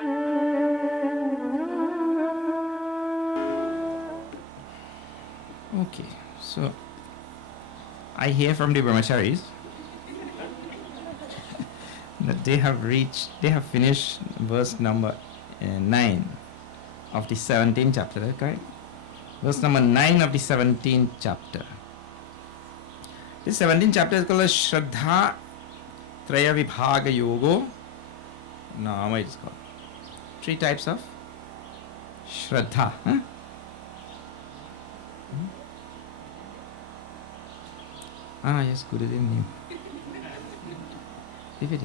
Okay, so I hear from the brahmacharis that they have finished verse number 9 of the 17th chapter, correct? Verse number 9 of the 17th chapter. This 17th chapter is called Shraddha Traya Vibhaga Yogo. No, it is called 3 types of Shraddha. Huh? Ah, yes, Gurudev knew. DVD.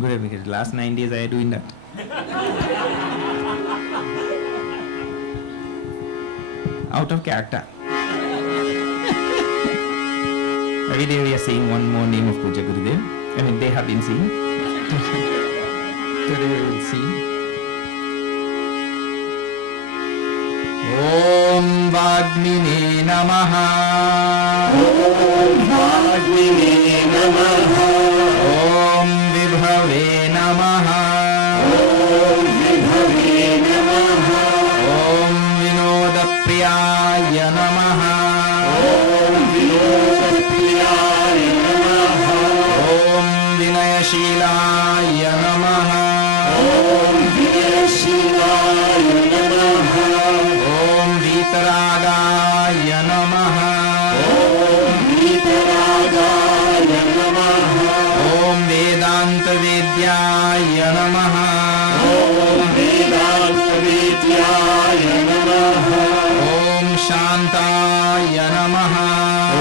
Gurudev, because last 9 days I am doing that. Out of character. Every day we are saying one more name of Puja Gurudev. I mean, they have been seeing. Today we will see. Om Vagmine Namaha. Om Vagmine Namaha. Om Vibhave Namaha. Om Vibhave Namaha. Om Vinodapriyaya Namaha. Om Vinodapriyaya Namaha. Om Vinayashilaya Namaha. Om Vinayashilaya Namaha. Om Vitaragaya Namaha. Om Vitaragaya Namaha. Om Vedanta Vidyaya Namaha. Om Vedanta Vidyaya Namaha. Om Shantaya Namaha.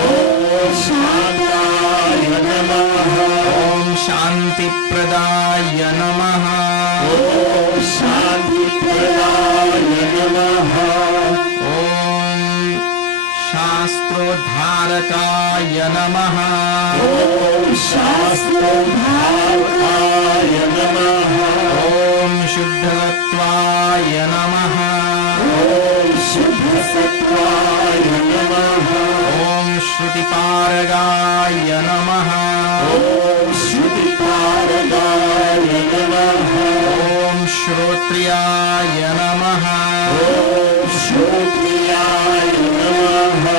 Om Shantaya Namaha. Om Shanti Pradaya Namaha. Om Shanti Pradaya Namaha. Om Shastrodharakaya Namaha. Om Shastrodharakaya Namaha. Om Shuddhatvaya Namaha. Om Shuddhasatvaya Namaha. Om Shruti-paragaya Namaha. Om Shruti-paragaya Namaha. Om Shrotriyaya Namaha. Om Shrotriyaya Namaha.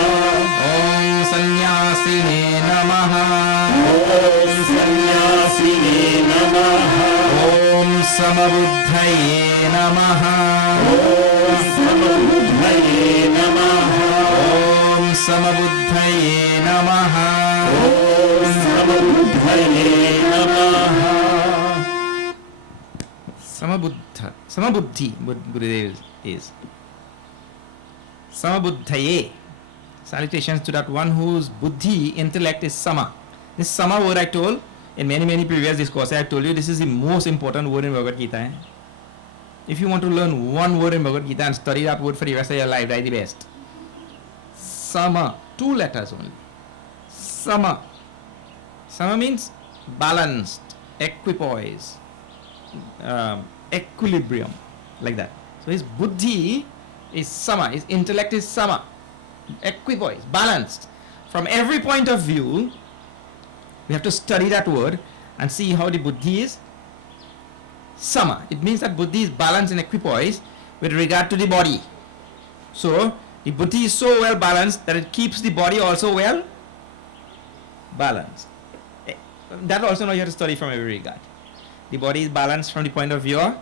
Om Sannyasine Namaha. Om Sannyasine Namaha. Om Samabuddhaye Namaha. Om Samabuddhaye Namaha. Om Samabuddhaye Namaha. Om Samabuddhaye Namaha. Samabuddhi, Gurudev is. Samabuddhaye. Salutations to that one whose buddhi, intellect is sama. This sama word I told in many previous discourses, I told you this is the most important word in Bhagavad Gita. Eh? If you want to learn one word in Bhagavad Gita and study that word for the rest of your life, that's the best. Sama, 2 letters only. Sama. Sama means balanced, equipoise, equilibrium, like that. So his buddhi is sama, his intellect is sama, equipoise, balanced. From every point of view, we have to study that word and see how the buddhi is sama. It means that buddhi is balanced and equipoise with regard to the body. So the buddhi is so well balanced that it keeps the body also well balanced. That also now you have to study from every regard. The body is balanced from the point of view,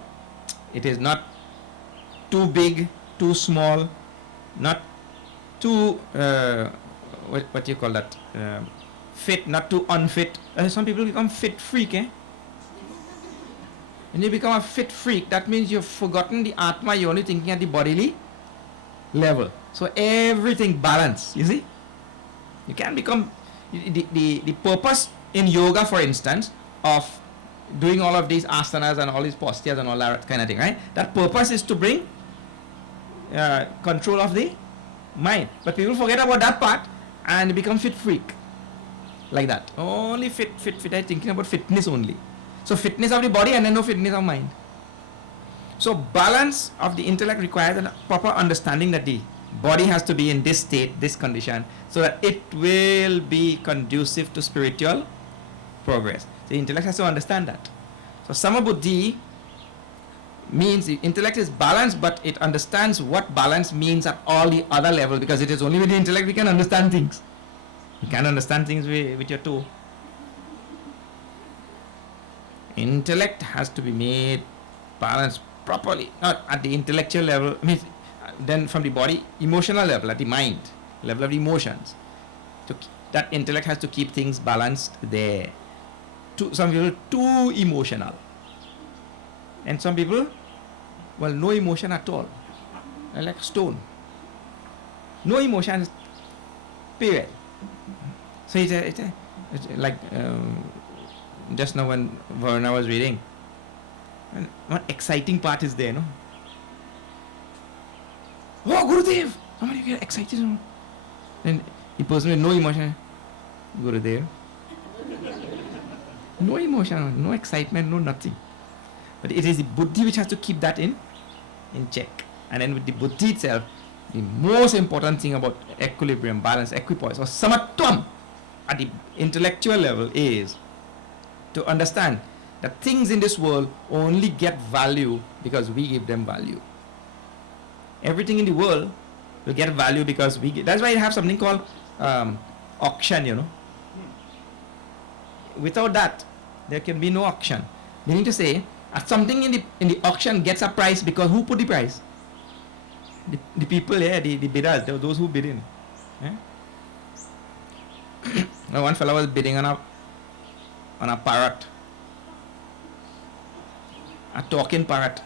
it is not too big, too small, not too, what do you call that, fit, not too unfit. Some people become fit freak, eh? When you become a fit freak, that means you've forgotten the Atma, you're only thinking at the bodily level. So everything balanced, you see? You can become, the purpose in yoga, for instance, of doing all of these asanas and all these postures and all that kind of thing, right? That purpose is to bring control of the mind. But people forget about that part and become fit freak. Like that. Only fit, I'm thinking about fitness only. So fitness of the body and then no fitness of mind. So balance of the intellect requires a proper understanding that the body has to be in this state, this condition, so that it will be conducive to spiritual progress. The intellect has to understand that. So Samabuddhi means the intellect is balanced, but it understands what balance means at all the other level, because it is only with the intellect we can understand things. You can't understand things with your toe. Intellect has to be made balanced properly, not at the intellectual level. I mean, then from the body, emotional level, at the mind level of the emotions. That intellect has to keep things balanced there. Some people too emotional, and some people, well, no emotion at all. They're like stone. No emotion, period. So it's like just now when Varna was reading, and one exciting part is there, no? Oh, Gurudev! Somebody get excited. No? And the person with no emotion, Gurudev. No emotion, no excitement, no nothing. But it is the buddhi which has to keep that in check. And then with the buddhi itself, the most important thing about equilibrium, balance, equipoise, or samatvam at the intellectual level is to understand that things in this world only get value because we give them value. Everything in the world will get value because we give. That's why you have something called auction, you know. Without that, there can be no auction. Meaning to say, something in the auction gets a price because who put the price? The people here, the bidders, those who bid in. Yeah? Now one fellow was bidding on a parrot, a talking parrot.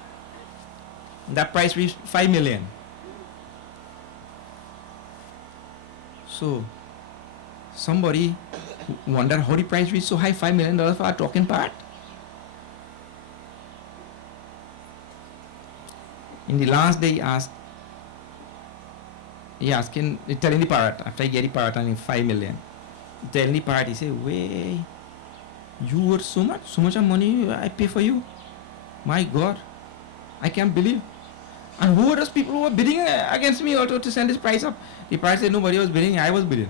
That price reached 5 million. So somebody wondered how the price reached so high, $5 million for a talking parrot. In the last day, telling the parrot, after I get the parrot and 5 million, telling the parrot, he said, "Way, you worth so much of money I pay for you. My God, I can't believe." And who were those people who were bidding against me also to send this price up? The parrot said, "Nobody was bidding, I was bidding."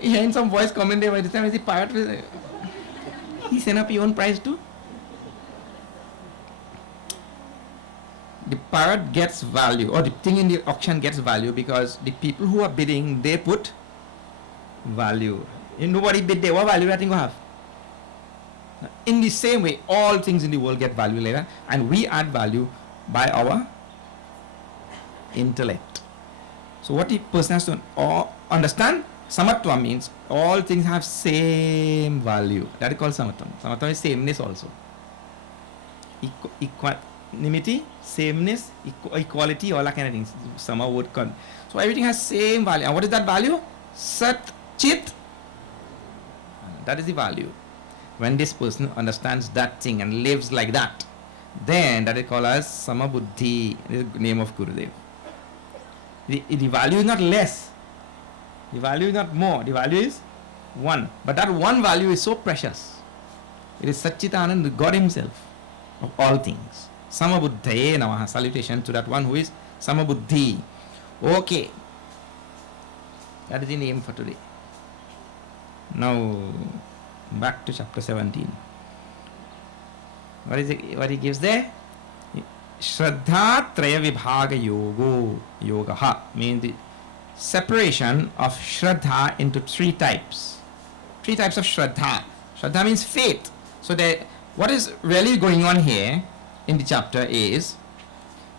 Hearing some voice comment there by this time, is the parrot, he sent up his own price too. The parrot gets value, or the thing in the auction gets value because the people who are bidding, they put value. If nobody bid there, what value that thing will have? In the same way, all things in the world get value later, and we add value by our intellect. So what the person has to understand, samatva means all things have same value. That is called samatva. Samatva is sameness also. Equanimity, sameness, equality, all that kind of things. Sama word. So everything has same value. And what is that value? Sat, Chit. That is the value. When this person understands that thing and lives like that, then that is called as Samabuddhi, the name of Gurudev. The value is not less. The value is not more. The value is one. But that one value is so precious. It is Satchitananda, God Himself, of all things. Samabuddhaye Namaha. Salutation to that one who is Samabuddhi. Okay. That is the name for today. Now, back to chapter 17. What is it? What he gives there? Shraddha Traya Vibhaga Yogaha means the separation of Shraddha into three types. Three types of Shraddha. Shraddha means faith. So what is really going on here in the chapter is,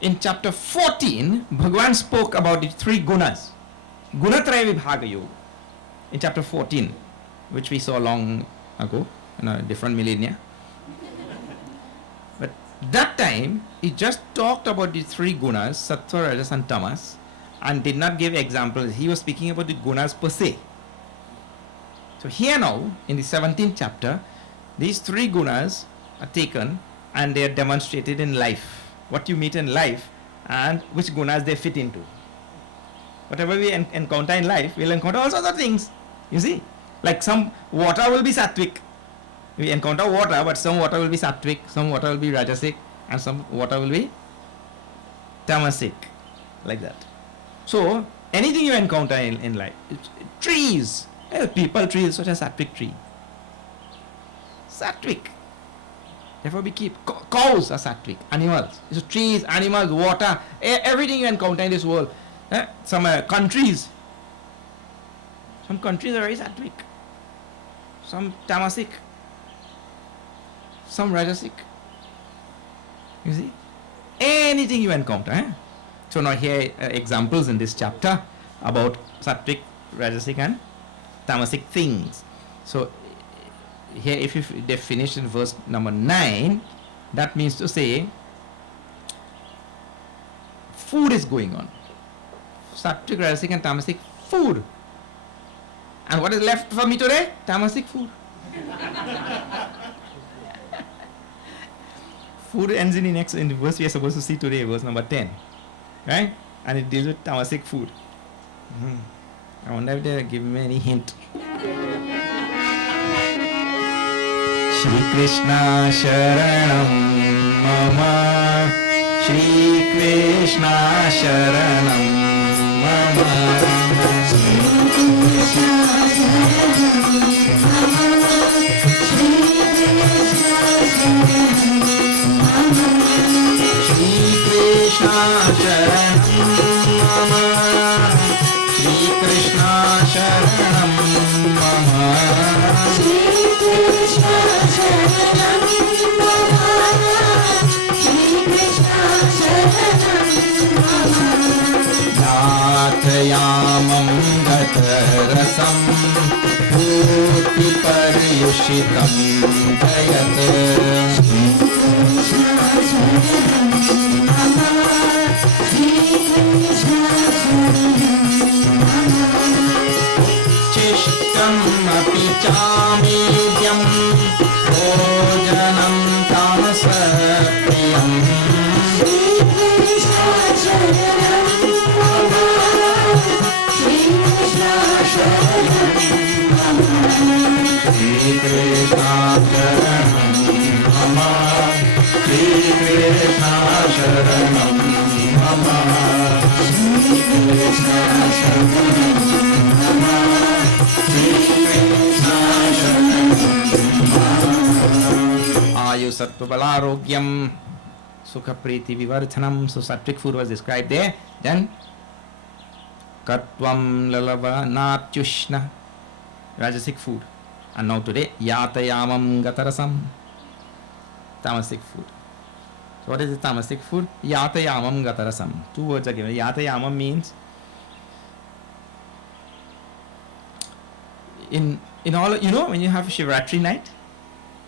in chapter 14, Bhagavan spoke about the three gunas. Gunatraya Vibhaga Yoga. In chapter 14, which we saw long ago, in a different millennia. But that time, he just talked about the three gunas, Sattva, Rajas and Tamas, and did not give examples. He was speaking about the gunas per se. So here now, in the 17th chapter, these three gunas are taken and they are demonstrated in life. What you meet in life and which gunas they fit into. Whatever we encounter in life, we'll encounter all sorts of things. You see? Like some water will be sattvic. We encounter water, but some water will be sattvic, some water will be rajasic, and some water will be tamasic. Like that. So, anything you encounter in life, trees, A people tree is such a sattvic tree. Sattvic. Therefore we keep cows are sattvic, animals. So trees, animals, water, everything you encounter in this world. Some countries are very sattvic. Some tamasic. Some rajasic. You see? Anything you encounter. So now here examples in this chapter about sattvic, rajasic and tamasic things. So here if they finish in verse number 9, that means to say food is going on. Sattvic, rajasic and tamasic food. And what is left for me today? Tamasic food. Food ends in the verse we are supposed to see today, verse number 10. Right? And it deals with tamasic food. I wonder if they give me any hint. Shri Krishna Sharanam Mama, Shri Krishna Sharanam Mama, Shri Krishna Sharanam Mama, Shri Krishna Sharanam Mama, Shri Krishna Sharanam Mama, Shri Krishna Sharanam Mama, Shri Krishna Sharanam Mama, Yatayamam Gatarasam Bhuti Paryushitam Jayat, Shri Krishna Sharanam Mama, Shri Krishna Sharanam Mama, Chishtam api chamidhyam bhojanam tamasapriyam, Shri Krishna Sharanam Mama, Shri Krishna Sharanam Mama, Shri Krishna Sharanam Mama, Shri Krishna Sharanam Mama, Shri Krishna Sharanam Mama, Shri Krishna Sharanam Mama. Ayu Sattva Balarogyam Sukha Priti Vivardhanam. So sattvic food was described there. Then Katvam Lalava Natyushna, rajasic food. And now today Yatayamam Gatarasam, tamasic food. So what is the tamasic food? Yatayamam Gatarasam. 2 words are given. Yatayamam means in all, when you have Shivratri night,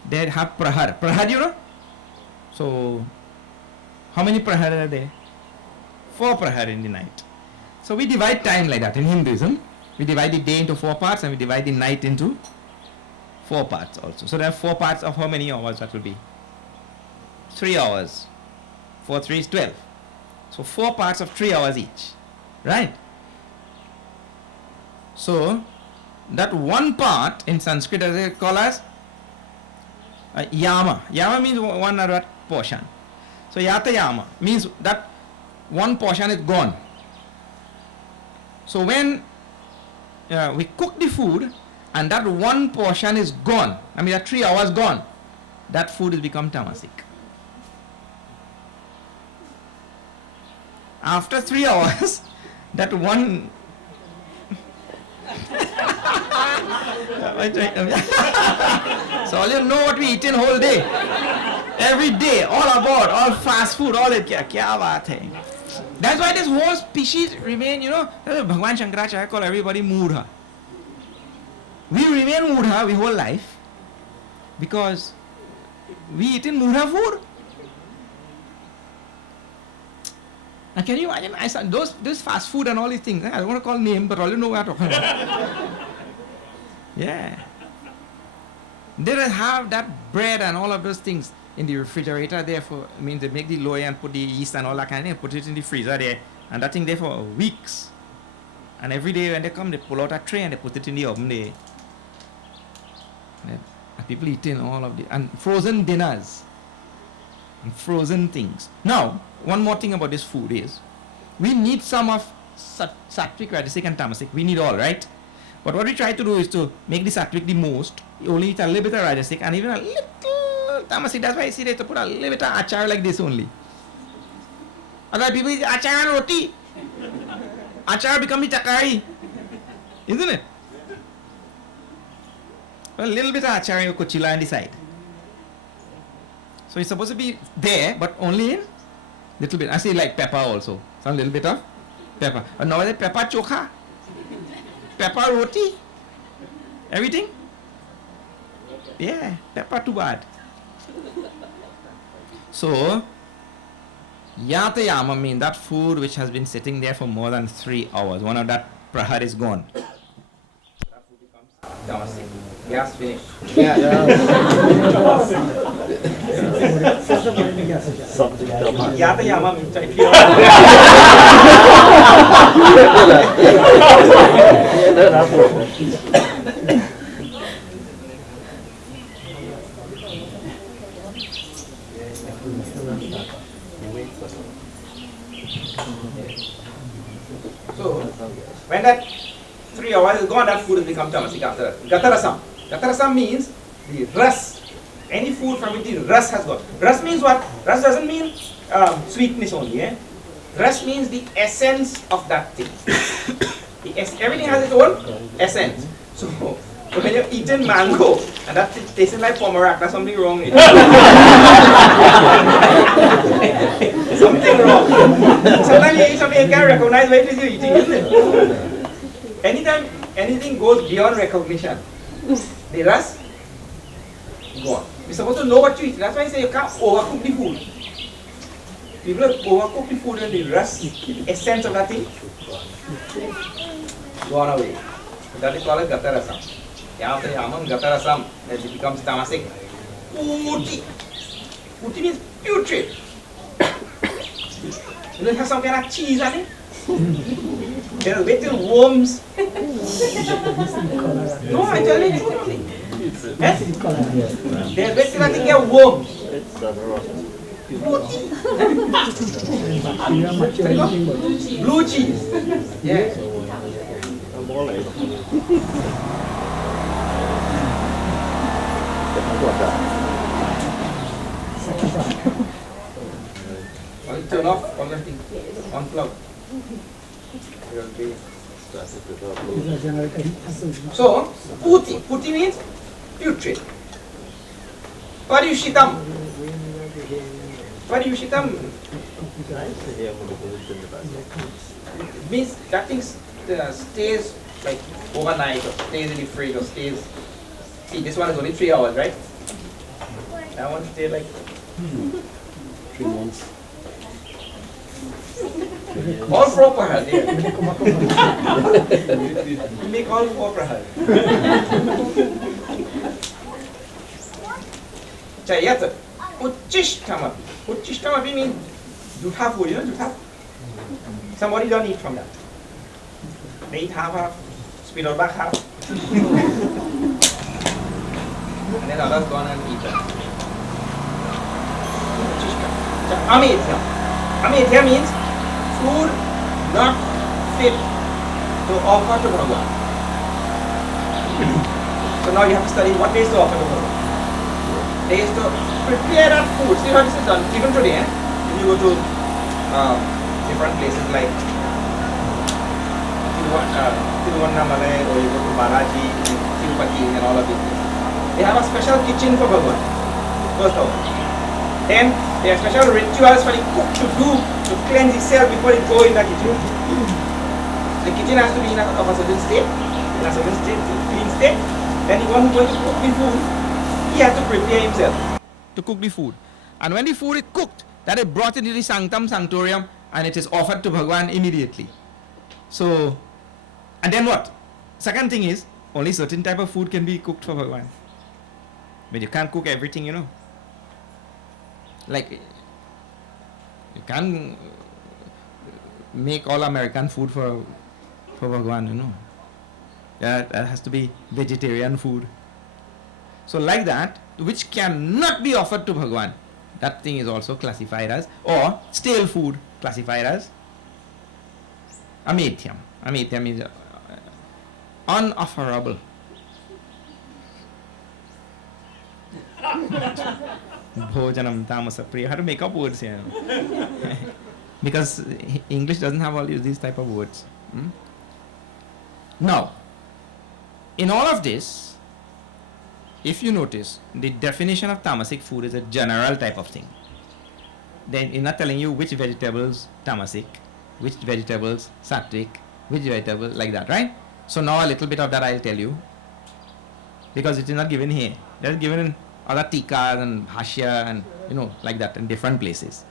they have prahar. Prahar, So how many prahar are there? 4 prahar in the night. So we divide time like that in Hinduism. We divide the day into 4 parts and we divide the night into 4 parts also. So there are 4 parts of how many hours that will be? 3 hours. 4 3 is 12. So 4 parts of 3 hours each. Right? So that one part in Sanskrit they call as yama. Yama means 1 hour portion. So yata yama means that one portion is gone. So when we cook the food and that one portion is gone, I mean that 3 hours gone, that food has become tamasic. After 3 hours, that one so all you know what we eat in whole day. Every day, all about, all fast food, all it. Kya baat hai. That's why this whole species remain, Bhagwan Shankaracharya call everybody Moodha. We remain Moodha we whole life because we eat in Moodha food. Now can you imagine, those fast food and all these things, I don't want to call name, but all you know what I'm talking about. Yeah. They have that bread and all of those things in the refrigerator there for, means they make the loy and put the yeast and all that kind of thing, put it in the freezer there, and that thing there for weeks. And every day when they come, they pull out a tray and they put it in the oven there. And people eating all of the, and frozen dinners, and frozen things. Now, one more thing about this food is, we need some of sattvic, rajasic and tamasic. We need all, right? But what we try to do is to make the sattvic the most. You only eat a little bit of rajasic and even a little tamasic. That's why I see they to put a little bit of achar like this only. Other people eat achar and roti. Achar become the takari. Isn't it? A little bit of achar and kochila on the side. So it's supposed to be there, but only in little bit. I see like pepper also. Some little bit of pepper. And nowadays pepper chokha, pepper roti, everything. Yeah, pepper too bad. So yatayama means that food which has been sitting there for more than 3 hours. One of that prahar is gone. That food becomes tamasik. Gas finished. Yatayama means so when that 3 hours is gone, that food has become tamasik after that. Gatarasam. Gatarasam means the rus. Any food from which the rus has got. Rus means what? Rus doesn't mean sweetness only. Rus means the essence of that thing. Everything has its own essence. So when you've eaten mango and that tastes like pomerac, there's something wrong with it. Something wrong. Sometimes you eat something you can't recognize what it is you're eating, isn't it? Anytime anything goes beyond recognition, the rus, gone. You're supposed to know what you eat. That's why I say you can't overcook the food. People overcook the food and the rus, the essence of that thing, gone away. That is called gatarasam. After yamam gatarasam, then it becomes tamasik. Puti. Puti means putrid. You know, it has some kind of cheese on it. There's little worms. No, I tell you truthfully. There's little, I think, there are worms. Blue cheese. Yeah. Turn off all the thing. Unplug. So, puti. Puti means putrid. Paryushitam. Paryushitam means that thing stays like overnight or stays in the fridge or stays. See, this one is only 3 hours, right? That one stays like 3 months. all 4 prahar there. You make all 4 prahar. Chayat Uchishtamapi. Uchishtamapi means jutha food, you know jutha? Somebody don't eat from that. They eat half, spit out back half. And then others go on and eat that. Amitya. Amitya means food not fit to offer to Bhagavan. So now you have to study what is to offer to Bhagavan. There is to prepare that food. See how this is done. Even today, when you go to different places like Tiruvannamalai or you go to Balaji, Tirupati and all of these places, they have a special kitchen for Bhagavan. First of all. Then there are special rituals for the cook to do to cleanse himself before he go in the kitchen. The kitchen has to be in of a certain state, in a certain state, clean state. Then the one who is going to cook the food, he has to prepare himself to cook the food. And when the food is cooked, that is brought into the sanctum sanctorium and it is offered to Bhagavan immediately. So, and then what? Second thing is, only certain type of food can be cooked for Bhagavan. But you can't cook everything, you know. Like, you can't make all American food for Bhagavan, you know. That has to be vegetarian food. So like that, which cannot be offered to Bhagavan, that thing is also classified as, or stale food classified as amethyam. Amethyam is unofferable. Bhojanam tamasa priya. How to make up words here? Because English doesn't have all these type of words. Now, in all of this, if you notice, the definition of tamasic food is a general type of thing. Then it's not telling you which vegetables tamasic, which vegetables sattvic, which vegetable like that, right? So now a little bit of that I'll tell you, because it is not given here. That is given in other tikas and bhashya and like that in different places.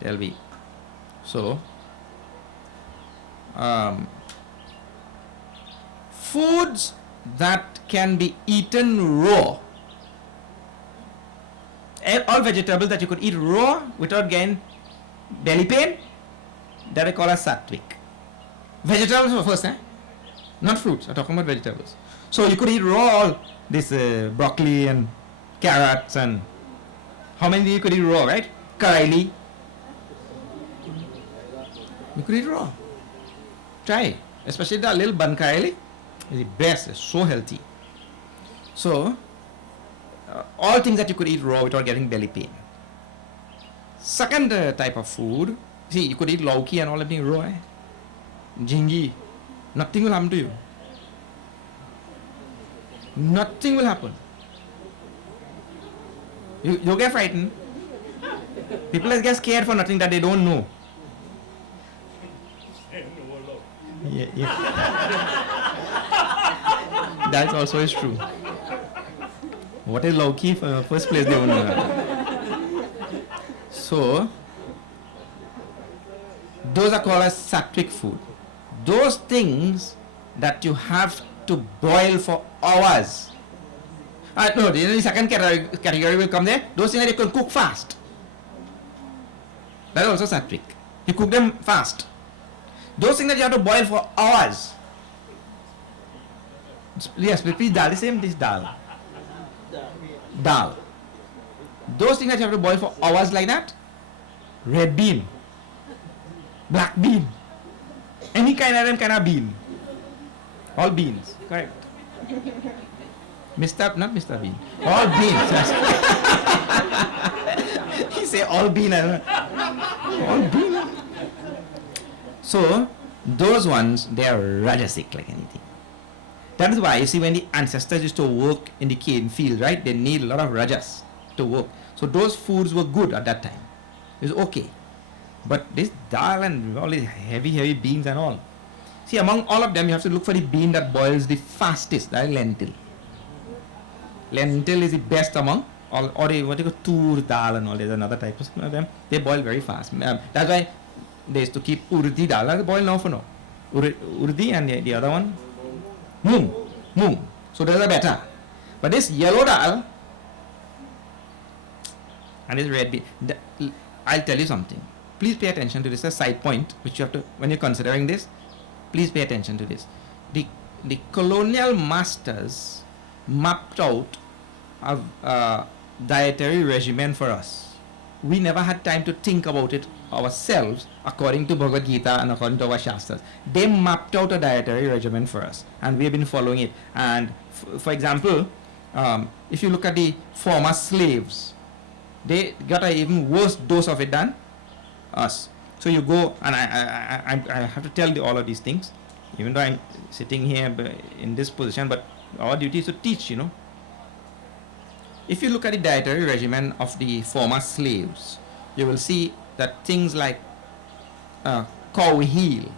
There'll be. So foods that can be eaten raw. All vegetables that you could eat raw without getting belly pain, that I call as sattvic. Vegetables first, not fruits. I'm talking about vegetables. So you could eat raw all this broccoli and carrots and how many you could eat raw, right? Karaili. You could eat raw. Try, especially the little ban karaili. It's the best. It's so healthy. So all things that you could eat raw without getting belly pain. Second type of food, see, you could eat lauki and all everything raw, jingi, nothing will happen to you. Nothing will happen. You get frightened. People get scared for nothing that they don't know. Yeah. That also is true. What is lauki? First place they don't know. So those are called as sattvic food. Those things that you have to boil for hours. No, the second category will come there. Those things that you can cook fast. That is also sattvic. You cook them fast. Those things that you have to boil for hours. Yes, repeat dal. The same dish dal. Dal. Those things that you have to boil for hours like that. Red bean. Black bean. Any kind of bean. All beans. Correct. Not Mr. Bean. All beans. He say all bean. All bean. So those ones, they are rajasic like anything. That is why you see when the ancestors used to work in the cane field, right? They need a lot of rajas to work. So those foods were good at that time. It was okay. But this dal and all these heavy beans and all. See, among all of them, you have to look for the bean that boils the fastest. That is lentil. Lentil is the best among all, or what you call tur dal and all. There's another type of them. They boil very fast. That's why they used to keep urdi dal. They boil now for now. Urdi and the other one, moong. So those are better. But this yellow dal and this red bean. I'll tell you something. Please pay attention to this. A side point which you have to, when you're considering this, please pay attention to this. The colonial masters mapped out a dietary regimen for us. We never had time to think about it ourselves according to Bhagavad Gita and according to our Shastras. They mapped out a dietary regimen for us and we have been following it. And for example, if you look at the former slaves, they got an even worse dose of it than us. So you go, and I have to tell you all of these things, even though I'm sitting here in this position, but our duty is to teach, If you look at the dietary regimen of the former slaves, you will see that things like cow heel,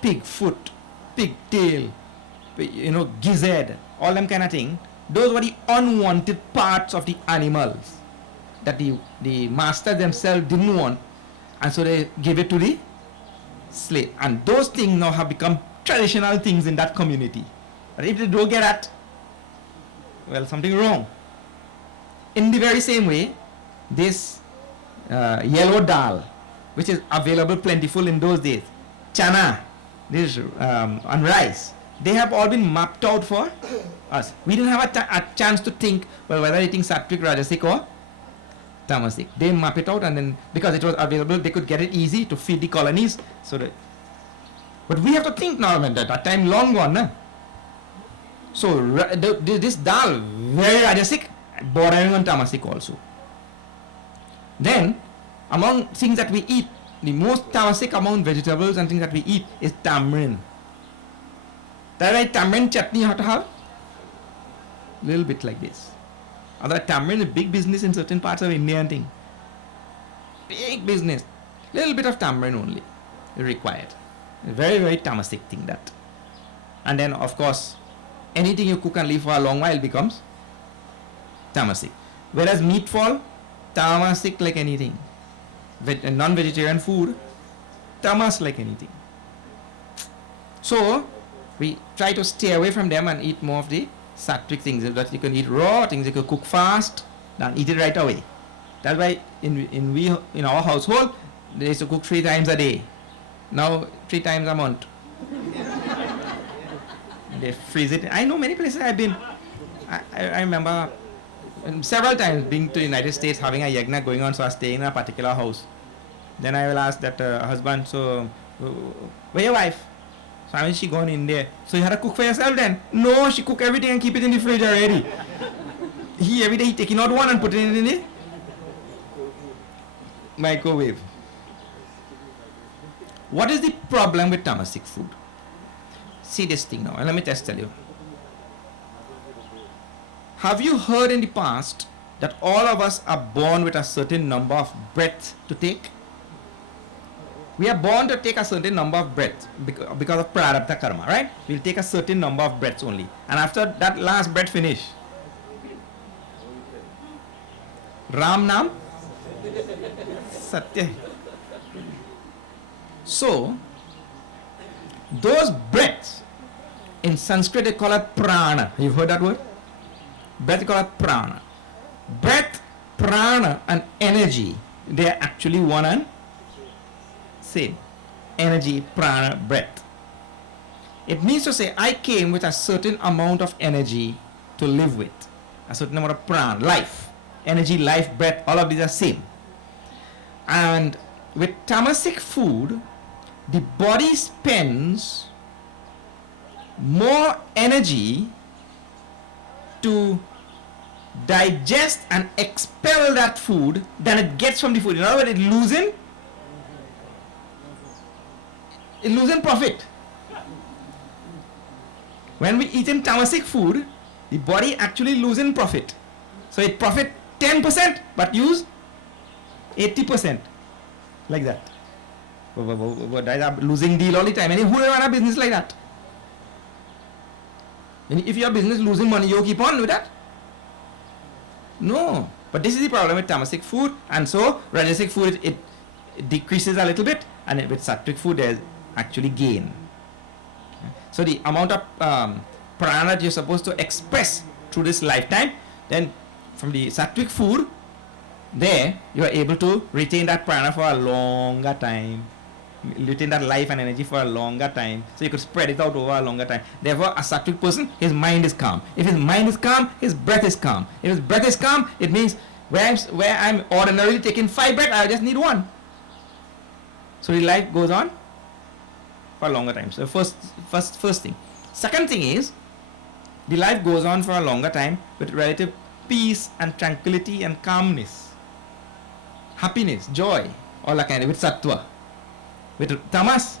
pig foot, pig tail, gizzard, all them kind of thing, those were the unwanted parts of the animals that the masters themselves didn't want, and so they gave it to the slave. And those things now have become traditional things in that community. But if they don't get that, well, something wrong. In the very same way, this yellow dal, which is available plentiful in those days, chana, this and rice, they have all been mapped out for us. We didn't have a chance to think, well, whether eating sattvic, rajasic or tamasic. They map it out, and then because it was available, they could get it easy to feed the colonies. But we have to think now, at that time long gone, So this dal, very rajasic, bordering on tamasic also. Then, among things that we eat, the most tamasic among vegetables and things that we eat is tamarind. That's why tamarind chutney you have to have little bit like this. Although tamarind is big business in certain parts of India and thing. Big business. Little bit of tamarind only required. A very, very tamasic thing that. And then of course, anything you cook and leave for a long while becomes tamasic. Whereas meat fall, tamasic like anything. Non-vegetarian food, tamas like anything. So, we try to stay away from them and eat more of the sattvic things that you can eat raw, things you can cook fast, and eat it right away. That's why in our household, they used to cook 3 times a day. Now, 3 times a month. They freeze it. I know many places I've been. I remember several times being to the United States, having a yajna going on, so I was staying in a particular house. Then I will ask that husband, so, where your wife? So I mean, she gone in there. So you had to cook for yourself then? No, she cook everything and keep it in the fridge already. Every day he taking out one and putting it in the microwave. What is the problem with tamasic food? See this thing now, and let me just tell you. Have you heard in the past that all of us are born with a certain number of breaths to take? We are born to take a certain number of breaths because of prarabdha karma, right? We'll take a certain number of breaths only. And after that last breath finish, Ram Nam Satya. So, those breaths, in Sanskrit they call it prana. You've heard that word? Breath they call it prana. Breath, prana and energy, they are actually one and same. Energy, prana, breath. It means to say, I came with a certain amount of energy to live with. A certain amount of prana, life. Energy, life, breath, all of these are same. And with tamasic food, the body spends more energy to digest and expel that food than it gets from the food. In other words, it losing profit. When we eat in tamasic food, the body actually losing profit. So it profit 10% but use 80%. Like that. Losing deal all the time. And who run a business like that? And if your business losing money, you keep on with that? No. But this is the problem with tamasic food. And so rajasic food, it decreases a little bit. And with sattvic food, there's actually gain. So the amount of prana that you're supposed to express through this lifetime, then from the sattvic food, there you are able to retain that prana for a longer time, retain that life and energy for a longer time, so you could spread it out over a longer time. Therefore, a sattvic person, his mind is calm. If his mind is calm, his breath is calm. If his breath is calm, it means where I'm ordinarily taking 5 breaths, I just need 1. So the life goes on for a longer time. So first thing. Second thing is, the life goes on for a longer time with relative peace and tranquility and calmness. Happiness, joy, all that kind of, with sattva. With tamas,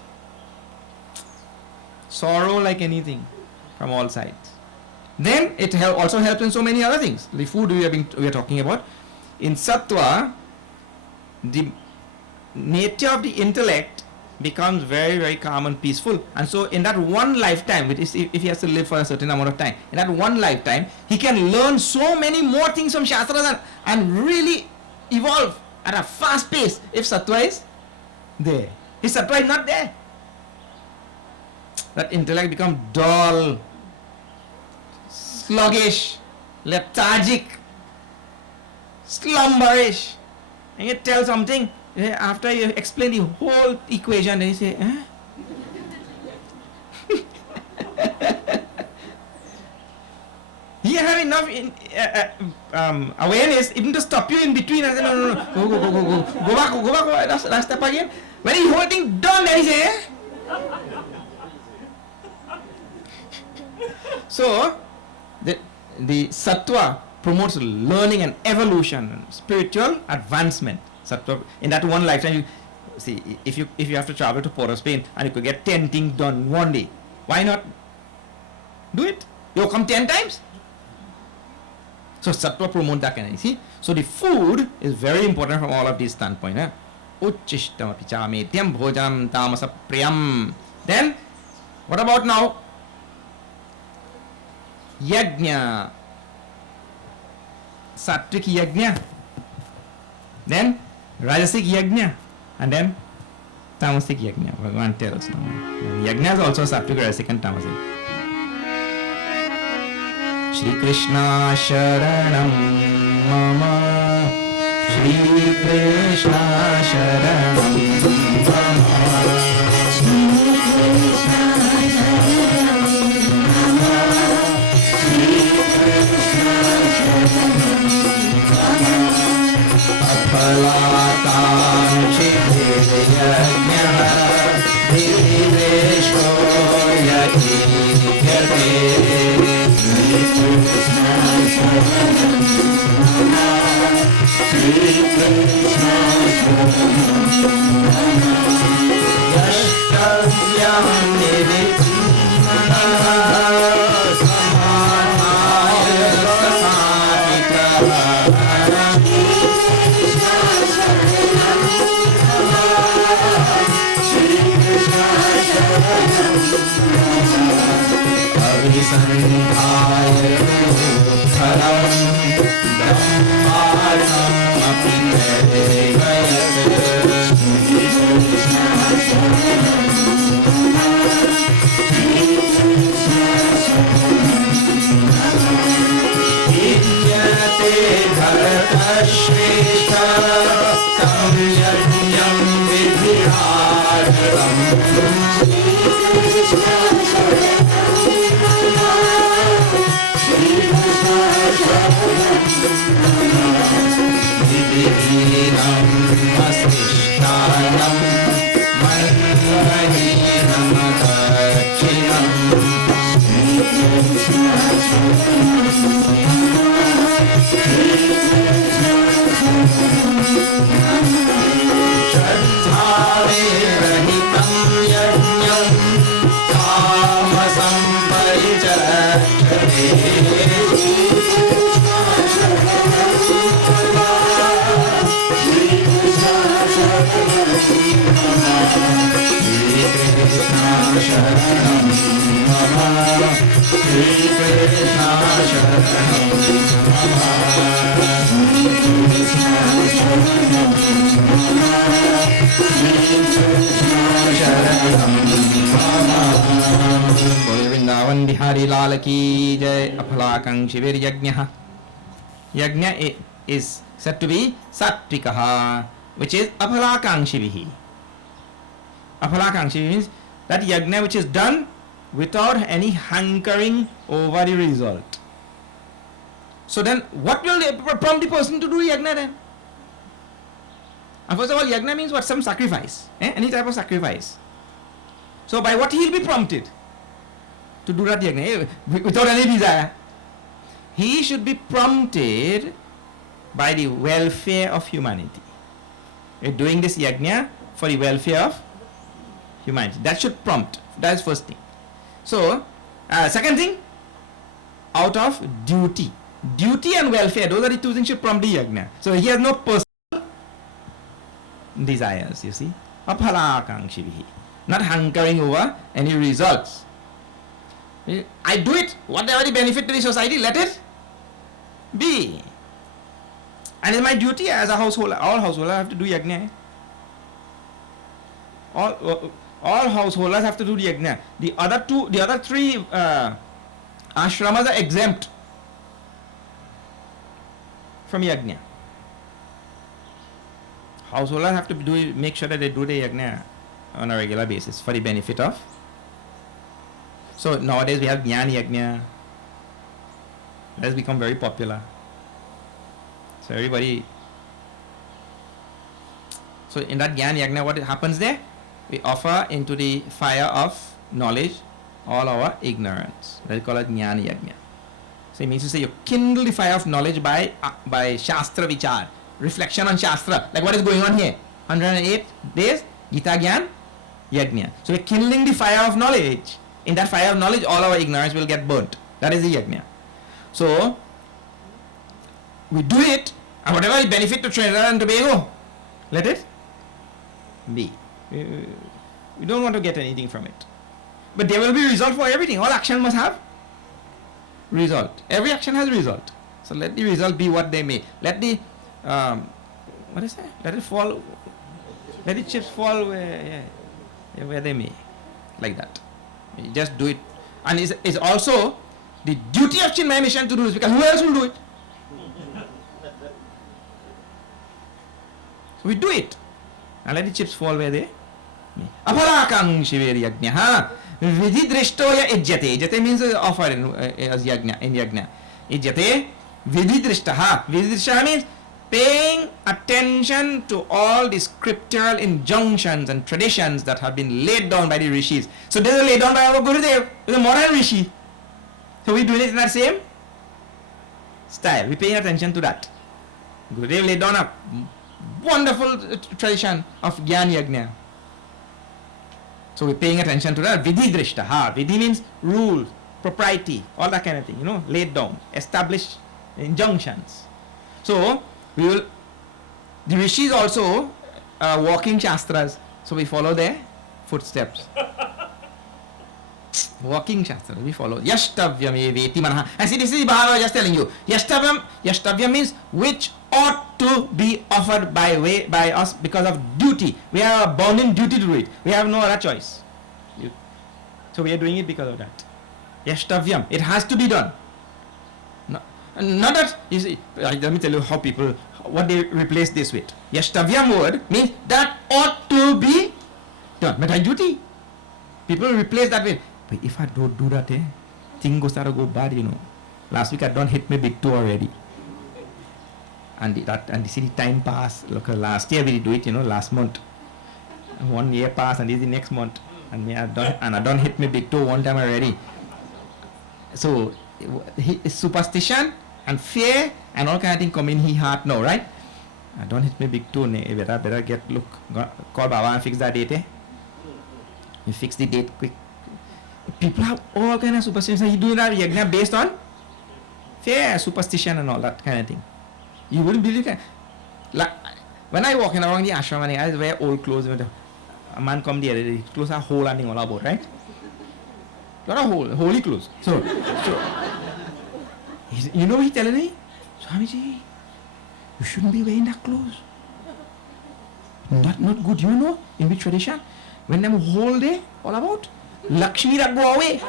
sorrow like anything from all sides. Then it also helps in so many other things. The food we are talking about. In sattva, the nature of the intellect becomes very, very calm and peaceful. And so in that one lifetime, which is if he has to live for a certain amount of time, in that one lifetime, he can learn so many more things from Shastras and really evolve at a fast pace if sattva is there. If sattva is not there, that intellect becomes dull, sluggish, lethargic, slumberish. And you tell something, after you explain the whole equation, then you say, eh? You have enough awareness even to stop you in between and say, no, go back, last step again. When the whole thing done, then you say, eh? So, the sattva promotes learning and evolution and spiritual advancement. Sattva, in that one lifetime, you see, if you have to travel to Port of Spain and you could get 10 things done one day, why not do it? You'll come 10 times. So sattva promote that kind of, see. So the food is very important from all of these standpoints. Uchishtam apichame tyam bhojam tamasa priyam. Then what about now? Yajna, sattvic yajna, then rajasic yajna, and then tamasic yajna. Bhagavan tells now. Yajna is also sattvic, rajasic, and tamasic. Shri Krishna Sharanam Mama, Shri Krishna Sharanam Mama, Shri Krishna Sharanam Mama, Shri Krishna Sharanam Mama, Aphalatan Shivayajna, Diveshko Yajikyate. Vrindavan Bihari Lal ki jai. Aphalakang Shivir Yajna. Yajna is said to be sattvikaha, which is aphalakangshivihi. Aphalakangshivihi means that yajna which is done without any hankering over the result. So then, what will prompt the person to do yajna then? And first of all, yajna means what? Some sacrifice. Any type of sacrifice. So by what he will be prompted to do that yajna without any desire? He should be prompted by the welfare of humanity. You're doing this yajna for the welfare of humanity. That should prompt. That is first thing. So, second thing, out of duty. Duty and welfare, those are the two things should prompt the yajna. So he has no personal desires, you see. Aphalakangshivihi. Not hankering over any results. I do it, whatever the benefit to the society, let it be. And it's my duty as a householder. All householders have to do yajna. All householders have to do the yajna. The other three ashramas are exempt from yajna. Householders have to make sure that they do the yajna on a regular basis for the benefit of. So nowadays we have Jnana Yajna. That's become very popular. So everybody. So in that Jnana Yajna, what happens there? We offer into the fire of knowledge all our ignorance. They call it Jnana Yajna. So it means to say you kindle the fire of knowledge by Shastra Vichar, reflection on Shastra. Like what is going on here? 108 days, Gita Gyan, Yajna. So we're kindling the fire of knowledge. In that fire of knowledge, all our ignorance will get burnt. That is the Yajna. So we do it, and whatever is benefit to Trinidad and Tobago, let it be. We don't want to get anything from it. But there will be result for everything. All action must have result. Every action has result. So let the result be what they may. Let the what is that? Let it fall. Let the chips fall where they may. Like that. You just do it. And it's also the duty of Chinmaya mission to do this, because who else will do it? So we do it. And let the chips fall where they may. Aparakang shiveri yajna. Vidhi drishtoya ijjate. Ijjate means offer as yajna, in yajna. Ijjate vidhi drishtaha. Vidhi drishtaha means paying attention to all the scriptural injunctions and traditions that have been laid down by the rishis. So this is laid down by our Gurudev, the modern rishi. So we do it in that same style. We pay attention to that. Gurudev laid down a wonderful tradition of Gyan Yajna. So we're paying attention to that. Vidhi drishtaha. Vidhi means rules, propriety, all that kind of thing, laid down, established injunctions. So we will, the rishis also walking shastras, so we follow their footsteps. Walking shastras, we follow. Yashtavyam eveti manaha. And see, this is the bhava I was just telling you. Yashtavyam means which ought to be offered by us because of duty. We are bound in duty to do it. We have no other choice. So we are doing it because of that. Yashtavyam, it has to be done. Not that, you see, let me tell you how people, what they replace this with. Yashtavyam word means that ought to be done. But my duty. People replace that with, but if I don't do that, things go start to go bad, Last week I done hit me big toe already. And you see the time pass. Look, last year we did do it, last month. 1 year passed and this is the next month. And I done hit me big toe one time already. So superstition and fear and all kind of thing come in his heart now, right? I don't hit me big toe. Better call Baba and fix that date. You fix the date quick. People have all kind of superstitions. You do that yajna based on fear, superstition and all that kind of thing. You wouldn't believe it. Like, when I walk around the ashram and I wear old clothes, a man come there, the clothes are whole and all about, right? Not a whole, holy clothes. So you know what he's telling me? Swamiji, you shouldn't be wearing that clothes. Not good, in which tradition? When them whole day, all about, Lakshmi that go away.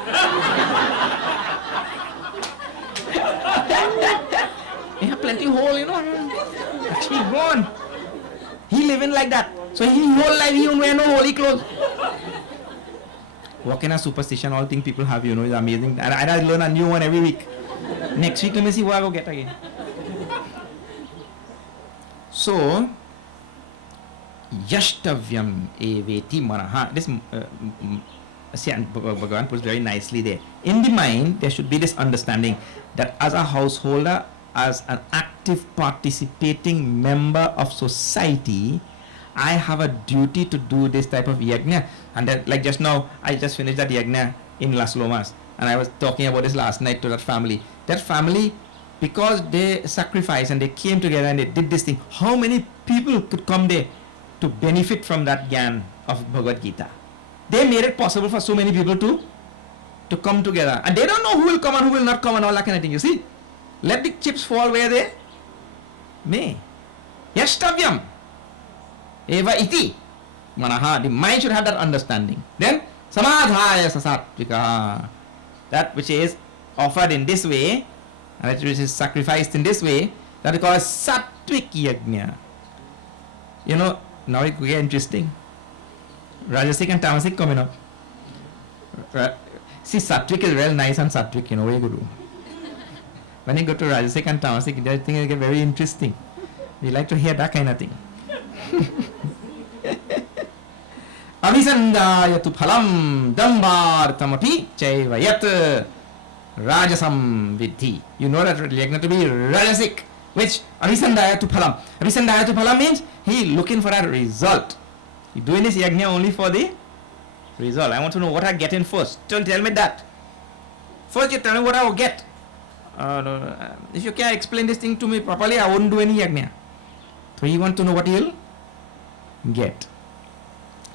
He have plenty hole, Lakshmi gone. He living like that. So his whole life he don't wear no holy clothes. What kind of superstition, all things people have, is amazing. And I learn a new one every week. Next week, let me see what I will get again. So, Yashtavyam eveti manaha. This Bhagavan puts very nicely there. In the mind, there should be this understanding that as a householder, as an active participating member of society, I have a duty to do this type of yajna. And then, like just now, I just finished that yajna in Las Lomas. And I was talking about this last night to that family. That family, because they sacrificed and they came together and they did this thing, how many people could come there to benefit from that gyan of Bhagavad Gita? They made it possible for so many people to come together. And they don't know who will come and who will not come and all that kind of thing. You see? Let the chips fall where they may. Yashtavyam eva iti manaha. The mind should have that understanding. Then samadhaya sasatvika. That which is offered in this way, and that which is sacrificed in this way, that is called sattvic yajna. Now it get interesting. Rajasic and Tamasic coming up. See, sattvic is real nice and sattvic, what you do. When you go to Rajasic and Tamasic, I think it get very interesting. We like to hear that kind of thing. Avisandaya tu phalam dambartamapi chaiva yat Rajasam Vidhi. You know that yajna to be Rajasic, which Abhisandaya to Phalam. Abhisandaya to Phalam means he looking for a result. He doing this yajna only for the result. I want to know what I get in first. Don't tell me that. First you tell me what I will get. If you can't explain this thing to me properly, I won't do any yajna. So you want to know what you'll get.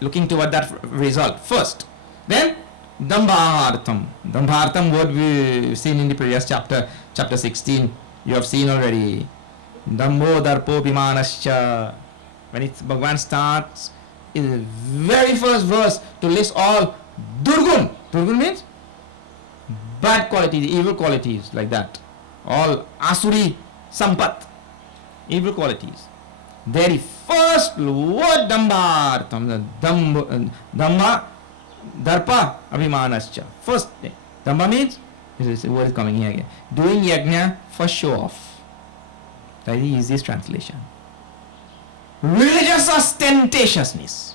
Looking toward that result first. Then Dambhartham. Dambhartham word we've seen in the previous chapter, chapter 16. You have seen already. Dambo Darpo Bimanascha. When Bhagavan starts in the very first verse to list all Durgun. Durgun means bad qualities, evil qualities, like that. All Asuri Sampat, evil qualities. Very first word Dambhartham. Dhamma Darpa Abhimanascha. First thing. Dhamma means, this word is coming here again. Doing yajna for show off. That is the easiest translation. Religious ostentatiousness.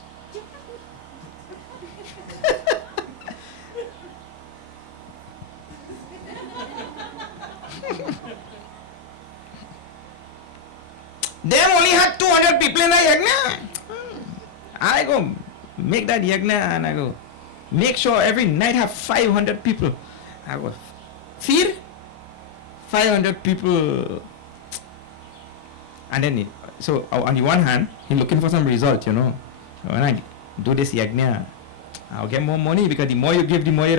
They only had 200 people in the yajna. I go make that yajna and I go make sure every night have 500 people. I go feed 500 people. And then, so on the one hand, he's looking for some result, you know. When I do this yajna, I'll get more money because the more you give, the more you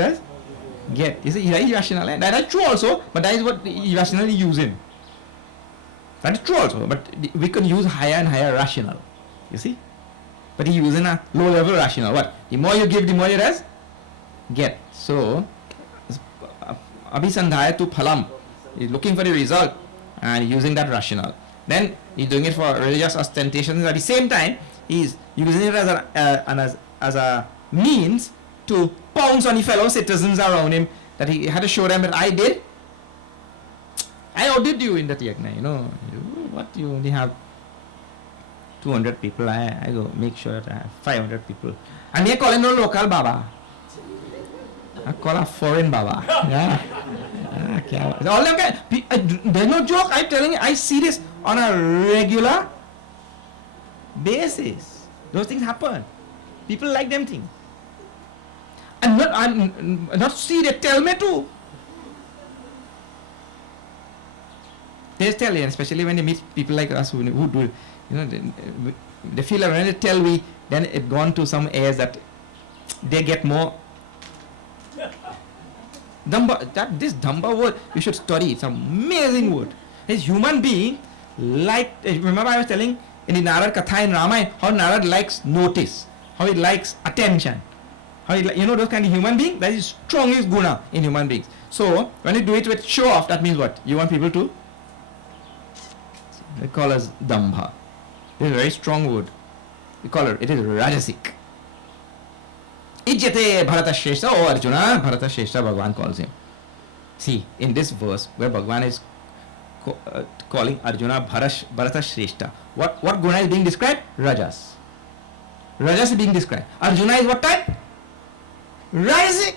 get. You see, that is irrational. That is true also, but that is what irrationally using. That is true also, but we can use higher and higher rational. You see? But he's using a low level rational. What? The more you give, the more you get. So, Abhisandhaya to Phalam. He's looking for the result and using that rational. Then he's doing it for religious ostentations. At the same time, he's using it as a means to pounce on the fellow citizens around him, that he had to show them that I outdid you in that yajna, you know. You only have 200 people. I go make sure that I have 500 people. And they call him no local Baba. I call a foreign Baba. Yeah. All them guys, there's no joke. I'm telling you, I see this on a regular basis. Those things happen. People like them things. And I'm not see, they tell me to. They tell you, especially when they meet people like us who do, you know, they feel like when they tell me, then it gone to some airs that they get more. This Dhamma word, you should study. It's an amazing word. This human being, like, remember I was telling in the Narad Katha in Ramayana, how Narad likes notice, how he likes attention, how he, you know, those kind of human being, that is strongest guna in human beings. So, when you do it with show off, that means what? You want people to? They call us Dambha. This is a very strong word. We call it is Rajasic. Ijjate Bharata Shrestha, oh Arjuna, Bharata Shrestha, Bhagavan calls him. See, in this verse, where Bhagavan is calling Arjuna Bharata Shrestha, what guna is being described? Rajas. Rajas is being described. Arjuna is what type? Rajasic.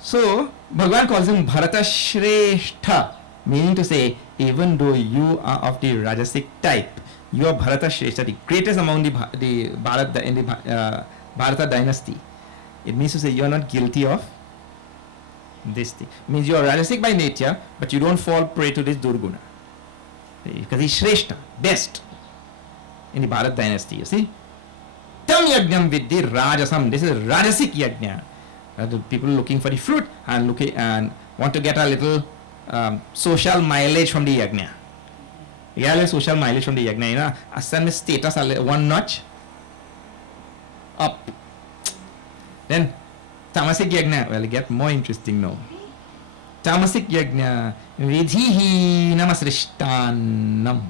So, Bhagavan calls him Bharata Shrestha, meaning to say, even though you are of the Rajasic type, you are Bharata Shrestha, the greatest among the Bharata in the Bharata dynasty. It means to say you are not guilty of this thing. It means you are Rajasic by nature, but you don't fall prey to this Durguna. Because he's Shrestha, best in the Bharata dynasty, you see. Tam Yajnam Vidhi Rajasam. This is Rajasic Yajna. The people looking for the fruit and want to get a little social mileage from the yajna. Yeah, social mileage from the yajna. You know, ascend status one notch up. Then Tamasik yajna. Well, it get more interesting now. Tamasik yajna. Vidhihi namasrishtanam.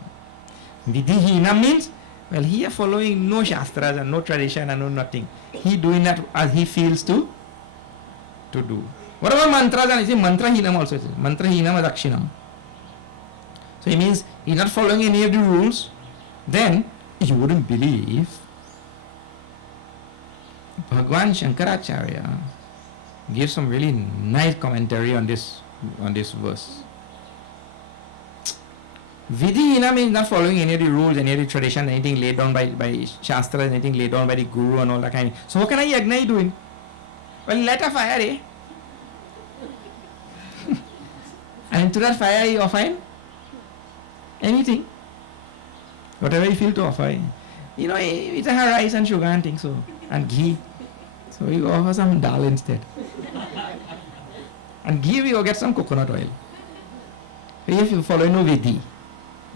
Vidhihi means, well, he is following no shastras and no tradition and no nothing. He doing that as he feels to do. What about mantras? And you see mantrahinam also. Mantrahinam is akshinam. So it means he's not following any of the rules. Then you wouldn't believe Bhagwan Shankaracharya gives some really nice commentary on this verse. Vidhi means not following any of the rules, any of the tradition, anything laid down by Shastra, anything laid down by the Guru and all that kind of. So what kind of yajna are you doing? Well, light a fire, eh? And into that fire you offer anything. Whatever you feel to offer. You know, it's a rice and sugar and things, so, and ghee. So you offer some dal instead. And ghee you get some coconut oil. If you follow no vidhi,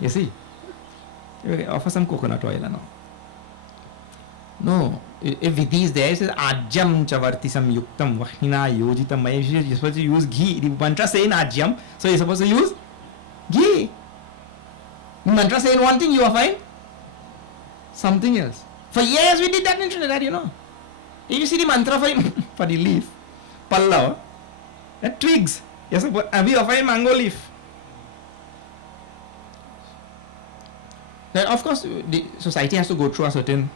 you see, you offer some coconut oil and all. No, if vidhi is there, it says ajyam chavarti samyuktam vahina yojitam maya. You're supposed to use ghee. The mantra saying ajyam, so you're supposed to use ghee. The mantra saying one thing, you are fine. Something else. For years we did that in Trinidad, you know. If you see the mantra for the leaf, palla, that twigs. Yes, and we offer a mango leaf. Now, of course, the society has to go through a certain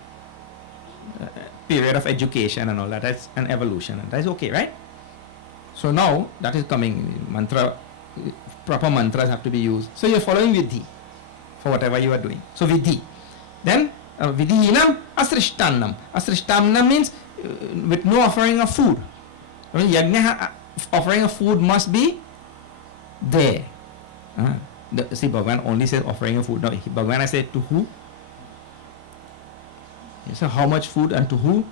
period of education and all that. That's an evolution, and that's okay, right? So now that is coming. Mantra, proper mantras have to be used. So you're following vidhi for whatever you are doing. So vidhi. Then vidhinam asrishtannam. Asrishtannam means with no offering of food. I mean, yajna offering of food must be there. See, Bhagavan only says offering of food. No, Bhagavan has said to who? So how much food and to who?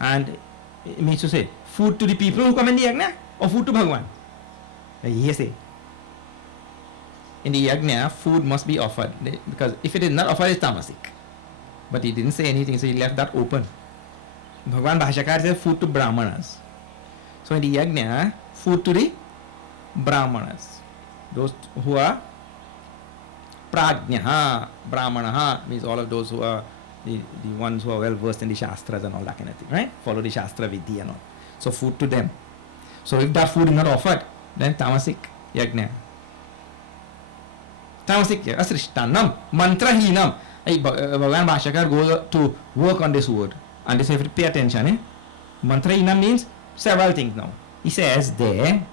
And it means to say food to the people who come in the yajna or food to Bhagavan? Yes, in the yajna, food must be offered, because if it is not offered, it's tamasic. But he didn't say anything, so he left that open. Bhagavan Bhashakar says food to Brahmanas. So in the yajna, food to the Brahmanas. Those who are Prajnaha, Brahmanaha, means all of those who are the ones who are well versed in the Shastras and all that kind of thing, right? Follow the Shastra Vidhi and all. So food to them. So if that food is not offered, then tamasic yajna. Tamasic yajna, asrishtannam, mantrahinam. Bhagavan Bhashakar goes to work on this word. And this, you have to pay attention. Eh? Mantrahinam means several things now. He says there,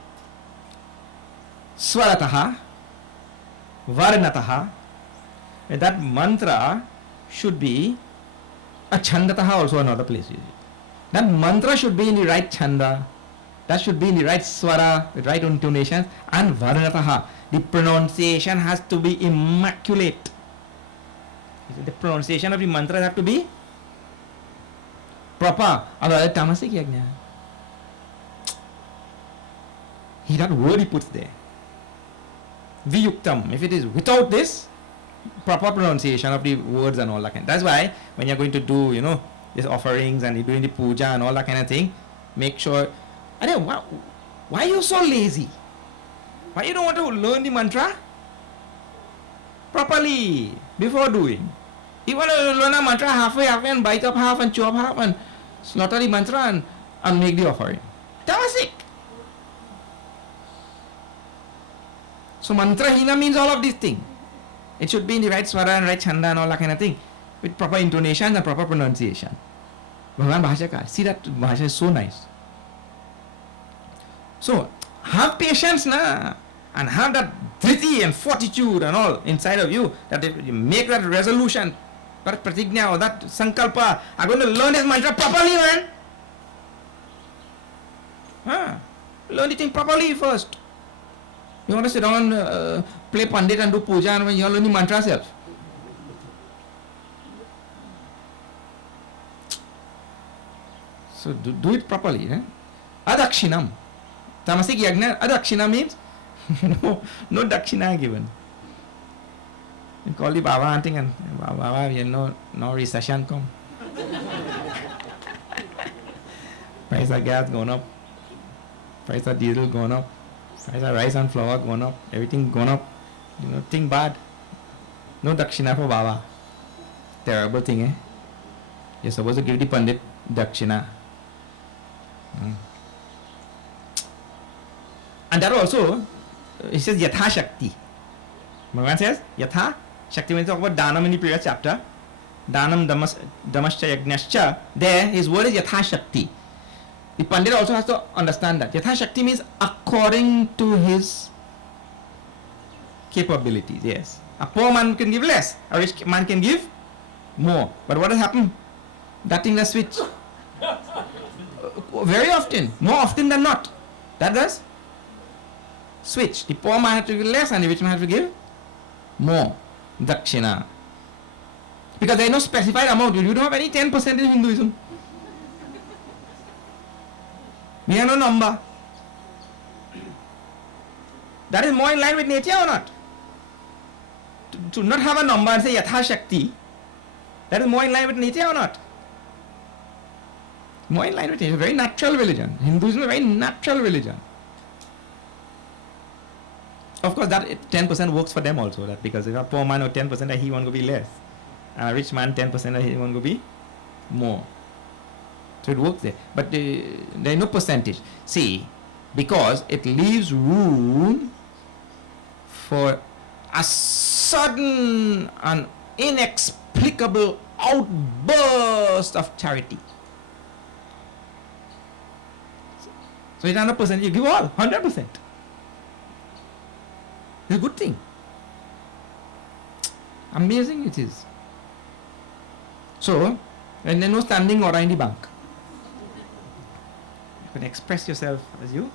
Swarataha, Varnataha, that mantra should be a Chandataha, also another place. That mantra should be in the right Chanda, that should be in the right Swara, with right intonations, and Varnataha. The pronunciation has to be immaculate. The pronunciation of the mantras have to be proper. Otherwise, tamasik yajna. That word he puts there. Viyuktam. If it is without this proper pronunciation of the words and all that kind. That's why when you're going to do, you know, these offerings and you're doing the puja and all that kind of thing, make sure. Why are you so lazy? Why you don't want to learn the mantra properly before doing? You want to learn a mantra halfway and bite up half and chew up half and slaughter the mantra and make the offering. Tamasic. So mantrahina means all of these things. It should be in the right swara and right chanda and all that kind of thing, with proper intonation and proper pronunciation. Bhagavan Bhashakar, see that Bhasha is so nice. So have patience na, and have that dhriti and fortitude and all inside of you, that you make that resolution, that pratigna or that sankalpa. I'm going to learn this mantra properly, man. Learn the thing properly first. You want to sit down and play pandit and do puja, and when you learn the mantra self. So do it properly. Adakshinam. Tamasik yajna, adakshina means no dakshina given. You call the Baba hunting and Baba, you know, no recession come. Price of gas gone up. Price of diesel gone up. Price of rice and flour gone up. Everything gone up. You know, thing bad. No dakshina for Baba. Terrible thing, eh? You're supposed to give the pandit dakshina. And that also, it says Yatha Shakti. Bhagavan says Yatha Shakti. When we talk about Dhanam in the previous chapter, Dhanam Damascha Yagnascha, there his word is Yatha Shakti. The Pandit also has to understand that. Yatha Shakti means according to his capabilities, yes. A poor man can give less, a rich man can give more. But what has happened? That thing has switched. Very often, more often than not. That does switch. The poor man has to give less and the rich man has to give more. Dakshina. Because there is no specified amount. You don't have any 10% in Hinduism. We have no number. That is more in line with nature or not? To not have a number and say Yatha Shakti, that is more in line with nature or not? More in line with nature. Very natural religion. Hinduism is a very natural religion. Of course, that 10% works for them also. That because if a poor man or 10%, he want to be less. And a rich man 10%, he want to be more. So it works there. But there is no percentage. See, because it leaves room for a sudden and inexplicable outburst of charity. So it's not a percentage, you give all, 100%. It's a good thing. Amazing it is. So, when there is no standing order in the bank, you can express yourself as you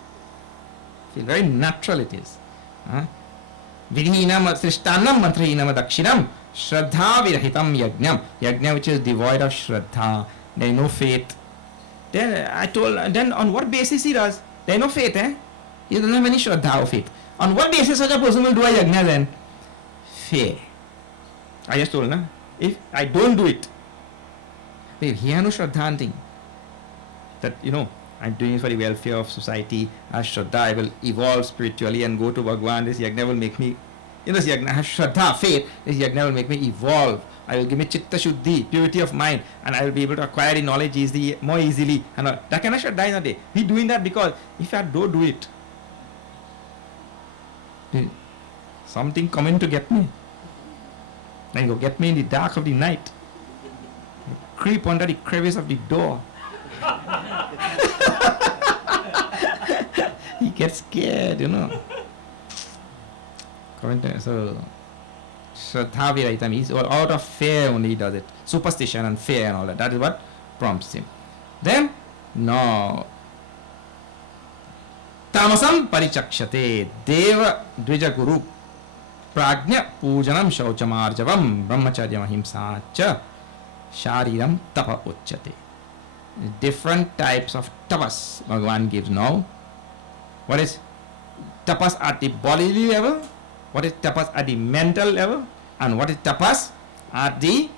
feel. Very natural it is. Vidhinam srishtanam mantrahinam dakshinam shraddha virahitam yajnam. Yajna which is devoid of shraddha. There is no faith. Then on what basis he does? There is no faith, He doesn't have any shraddha or faith. On what basis such a person will do a yajna then? Fear. I just told, if I don't do it, if he has no shraddha and thing, that, I'm doing it for the welfare of society, as shraddha, I will evolve spiritually and go to Bhagwan, this yajna will make me, this yajna has shraddha, faith, this yajna will make me evolve, I will give me chitta shuddhi, purity of mind, and I will be able to acquire the knowledge more easily, and that kind of shraddha is not there. He's doing that because if I don't do it, something coming to get me, then go get me in the dark of the night, creep under the crevice of the door. He gets scared, So, Shraddha Viraitam, he's out of fear only he does it. Superstition and fear and all that. That is what prompts him. Then, no. Tamasam Parichakshate Deva Dvija Guru Prajna Pujanam Shauchamarjavam Brahmacharya Mahimsa Cha Shariram Tapa Uchate. Different types of tapas Bhagavan gives now. What is tapas at the bodily level? What is tapas at the mental level? And what is tapas at the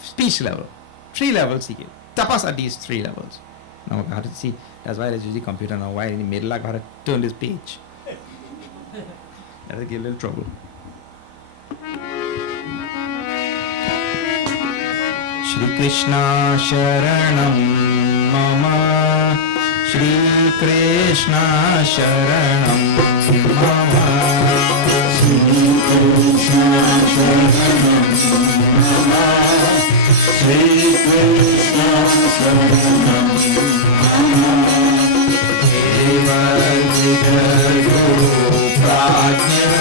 speech level? 3 levels he gives. Tapas at these 3 levels. Now I have to see. That's why I use the computer now. Why in the middle I got to turn this page. That'll give a little trouble. Shri Krishna Sharanam Mama Shri Krishna Sharanam Mama Shri Krishna Sharanam Mama Shri Krishna Sharanam Mama Deva Guru Prajna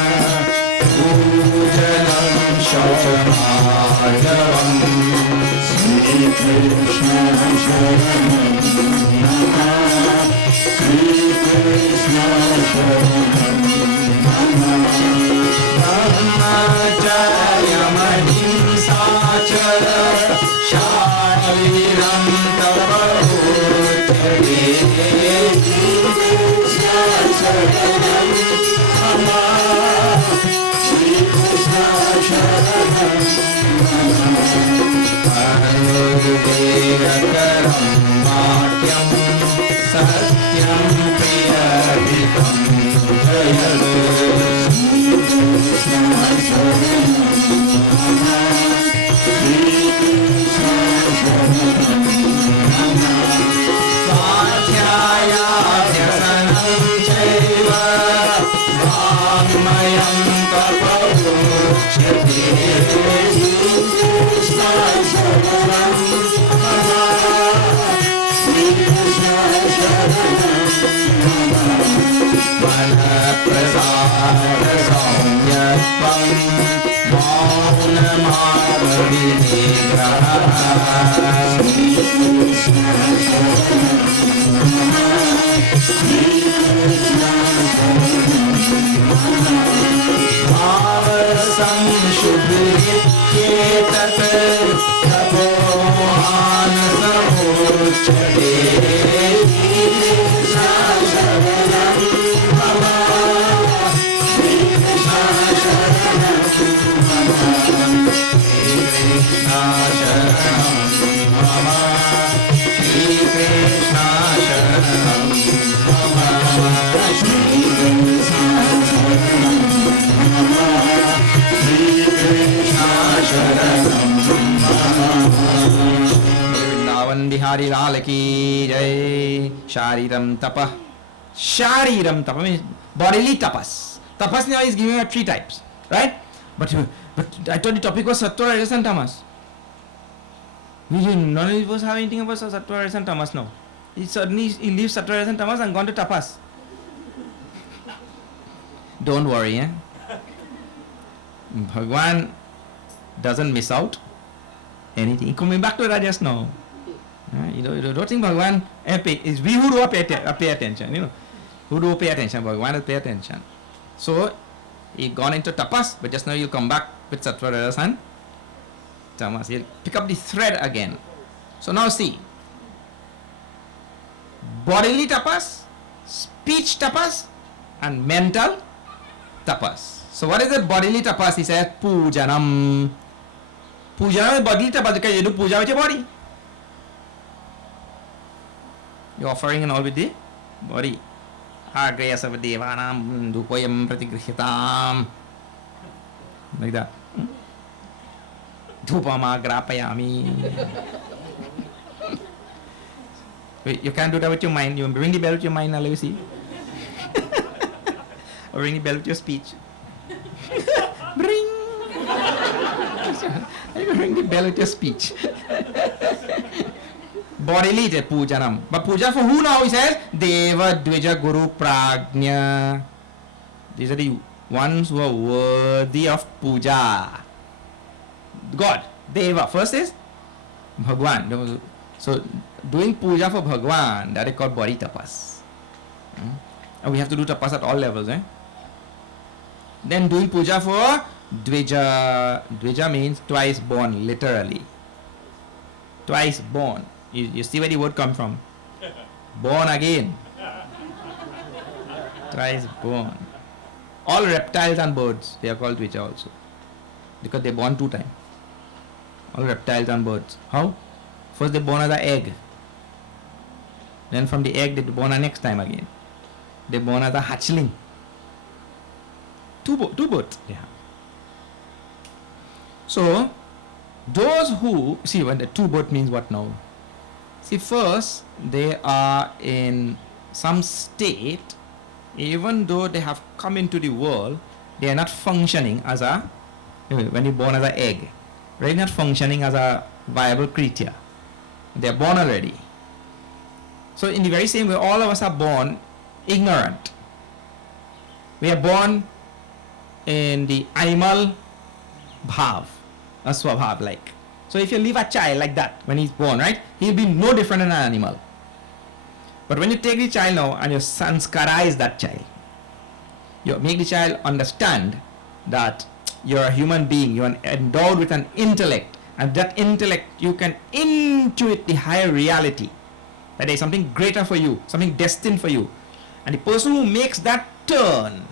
Pujanam Shauchamarjavam Shri Krishna Sharanam Mama Shri Krishna Sharanam Mama Brahmacharya Mahimsa Cha Shariram Tobago Shri Krishna Sharanam Mama Shri Krishna Sharanam Arudekaram Matyam Satyam Priyadikam Jayadu सौम्यत्वं मौनमावनिनिग्रहः भावसंशुद्धिरित्येतत् तपोमानसमुच्यते Vrindavan Bihari लाल की जय. Shariram tapah. Shariram tapah means bodily tapas. Tapas now is giving out 3 types, right? But I thought the topic was sattva, rajas and tamas. None of us have anything about sattva, rajas and tamas now. He leaves sattva, rajas and tamas and gone to tapas. Don't worry, Bhagwan doesn't miss out anything. Coming back to rajas now. You don't think Bhagwan is we who do pay attention, who do pay attention. Bhagwan will pay attention. So he gone into tapas, but just now you come back with sattva, rajas and tamas. He'll pick up the thread again. So now see, bodily tapas, speech tapas, and mental tapas. So what is the bodily tapas? He says pujanam. Pujanam is bodily tapas because you do puja with your body. You're offering and all with the body. Agraya Savadevanam Dupoyam Pratigrihitam. Like that. Dhupama Grapayami. Wait, you can't do that with your mind. You ring the bell with your mind, now let me see. Or ring the bell with your speech. Bring. You ring the bell with your speech. Bodily is pujanam. But puja for who now? He says Deva, Dvija, Guru, Prajna. These are the ones who are worthy of puja. God, Deva. First is Bhagwan. So doing puja for Bhagwan, that is called body tapas. And we have to do tapas at all levels. Then doing puja for Dvija. Dvija means twice born, literally. Twice born. You see where the word come from? Born again. Twice born. All reptiles and birds, they are called Dvija also. Because they born 2 times. All reptiles and birds. How? First they born as an egg. Then from the egg they born a next time again. They born as a hatchling. 2 births. Yeah. So, those who, see when the 2 birth means what now? See, first, they are in some state, even though they have come into the world, they are not functioning as a, when you're born as an egg, right? Not functioning as a viable creature. They are born already. So, in the very same way, all of us are born ignorant. We are born in the animal bhav, a swabhav like. So if you leave a child like that when he's born, right, he'll be no different than an animal. But when you take the child now and you sanskarize that child, you make the child understand that you're a human being, you're endowed with an intellect, and that intellect you can intuit the higher reality, that there's something greater for you, something destined for you. And the person who makes that turn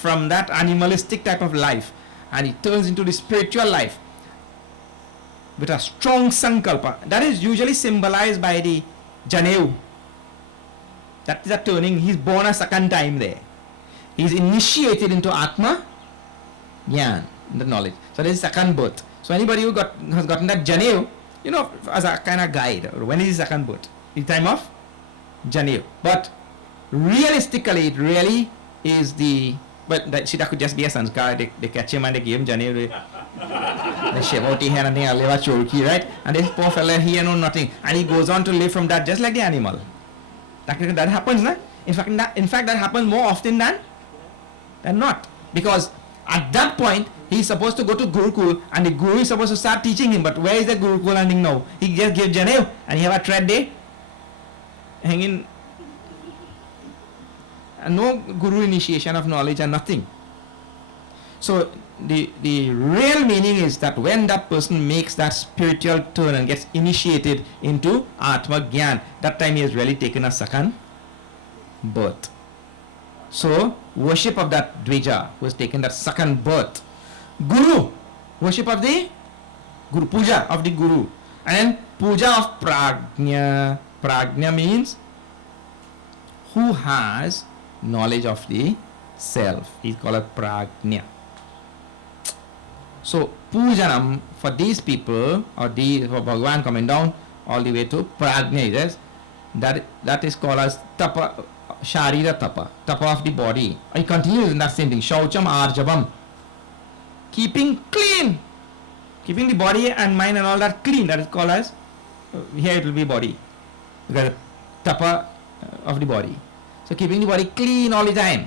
from that animalistic type of life and he turns into the spiritual life with a strong sankalpa, that is usually symbolized by the Janeu. That is a turning. He's born a second time there. He's initiated into Atma Jnana, the knowledge. So there is second birth. So anybody who has gotten that Janeu, as a kind of guide, when is the second birth? The time of Janeu. But realistically, it really is the, but that could just be a sanskar. They catch him and they give him Janeu. They shave out his hair and they live a chorki, right? And this poor fella, he know nothing. And he goes on to live from that just like the animal. That happens, na? In fact, that happens more often than not. Because At that point, he's supposed to go to Gurukul, and the Guru is supposed to start teaching him. But where is the Gurukul landing now? He just gave Janev, and he have a thread day hanging. And no Guru initiation of knowledge and nothing. So the real meaning is that when that person makes that spiritual turn and gets initiated into Atma Gyan, that time he has really taken a second birth. So worship of that Dvija who has taken that second birth. Guru, worship of the Guru, puja of the Guru, and puja of Prajna. Prajna means who has knowledge of the self. He's called a Prajna. So pujanam for these people, or for Bhagavan coming down all the way to Prajna, yes, that is called as tapa, sharira tapa of the body. He continues in that same thing, shaucham arjavam, keeping clean, keeping the body and mind and all that clean. That is called as, here it will be body, because tapa of the body. So keeping the body clean all the time.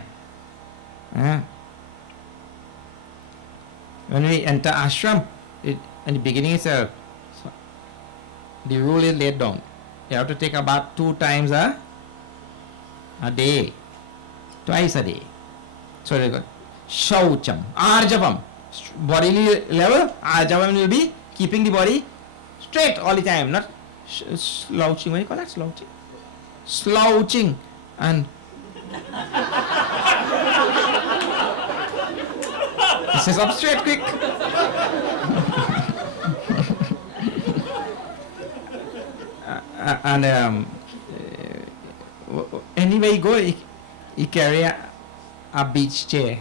When we enter ashram, in the beginning itself, the rule is laid down. You have to take a bath 2 times a day, twice a day. So they got shaucham, arjavam, bodily level. Arjavam will be keeping the body straight all the time, not slouching. What do you call that? Slouching. Slouching and he says up straight quick. And anywhere you go, he carry a beach chair.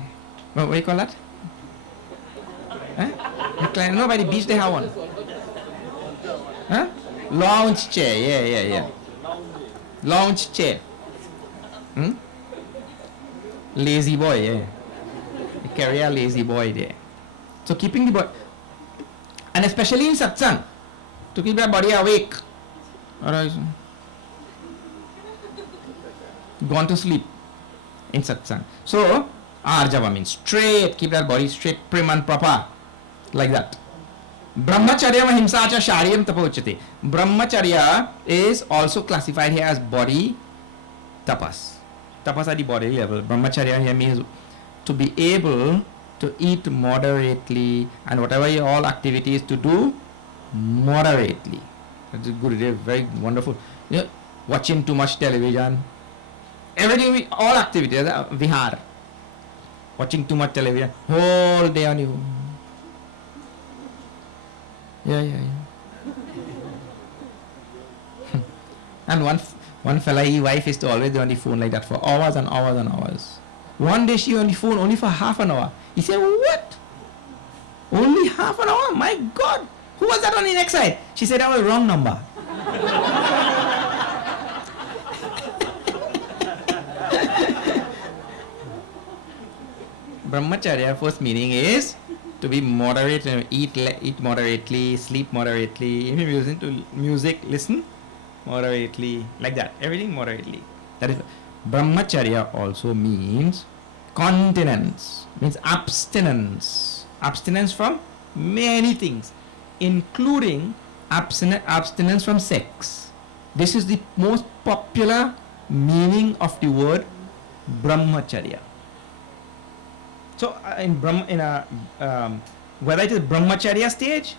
What do you call that? No, by the beach they have one. Huh? Lounge chair, yeah. Lounge chair. Lazy boy, yeah. They carry a lazy boy there. So keeping the body, and especially in satsang, to keep your body awake. Otherwise, gone to sleep in satsang. So arjava means straight, keep that body straight, prim and proper, like that. Brahmacharya himsacha sharyam tapauchate. Brahmacharya is also classified here as body tapas. Tapas at the body level. Brahmacharya here means to be able to eat moderately, and whatever your all activities to do moderately. That's good, very wonderful. You know, watching too much television, everything, all activities, vihar. Watching too much television, whole day on you. Yeah. And one fella, his wife is to always be on the phone like that for hours and hours and hours. One day she on the phone only for half an hour. He said, what? Only half an hour? My God! Who was that on the next side? She said, that was wrong number. Brahmacharya first meaning is to be moderate, eat moderately, sleep moderately. If you listen to music, listen moderately, like that. Everything moderately. That is, Brahmacharya also means continence, means abstinence. Abstinence from many things, including abstinence from sex. This is the most popular meaning of the word Brahmacharya. So whether it is Brahmacharya stage,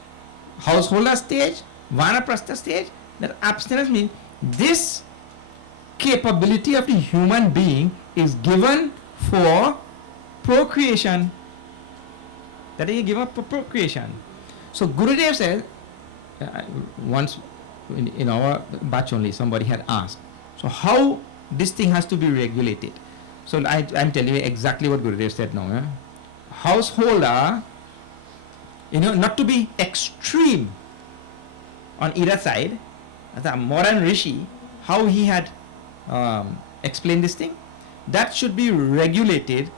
householder stage, Vanaprastha stage, that abstinence means this capability of the human being is given for procreation. That is given for procreation. So Gurudev says, once in our batch only, somebody had asked, so how this thing has to be regulated? So I'm telling you exactly what Gurudev said now. Householder, not to be extreme on either side. The modern Rishi, how he had explained this thing, that should be regulated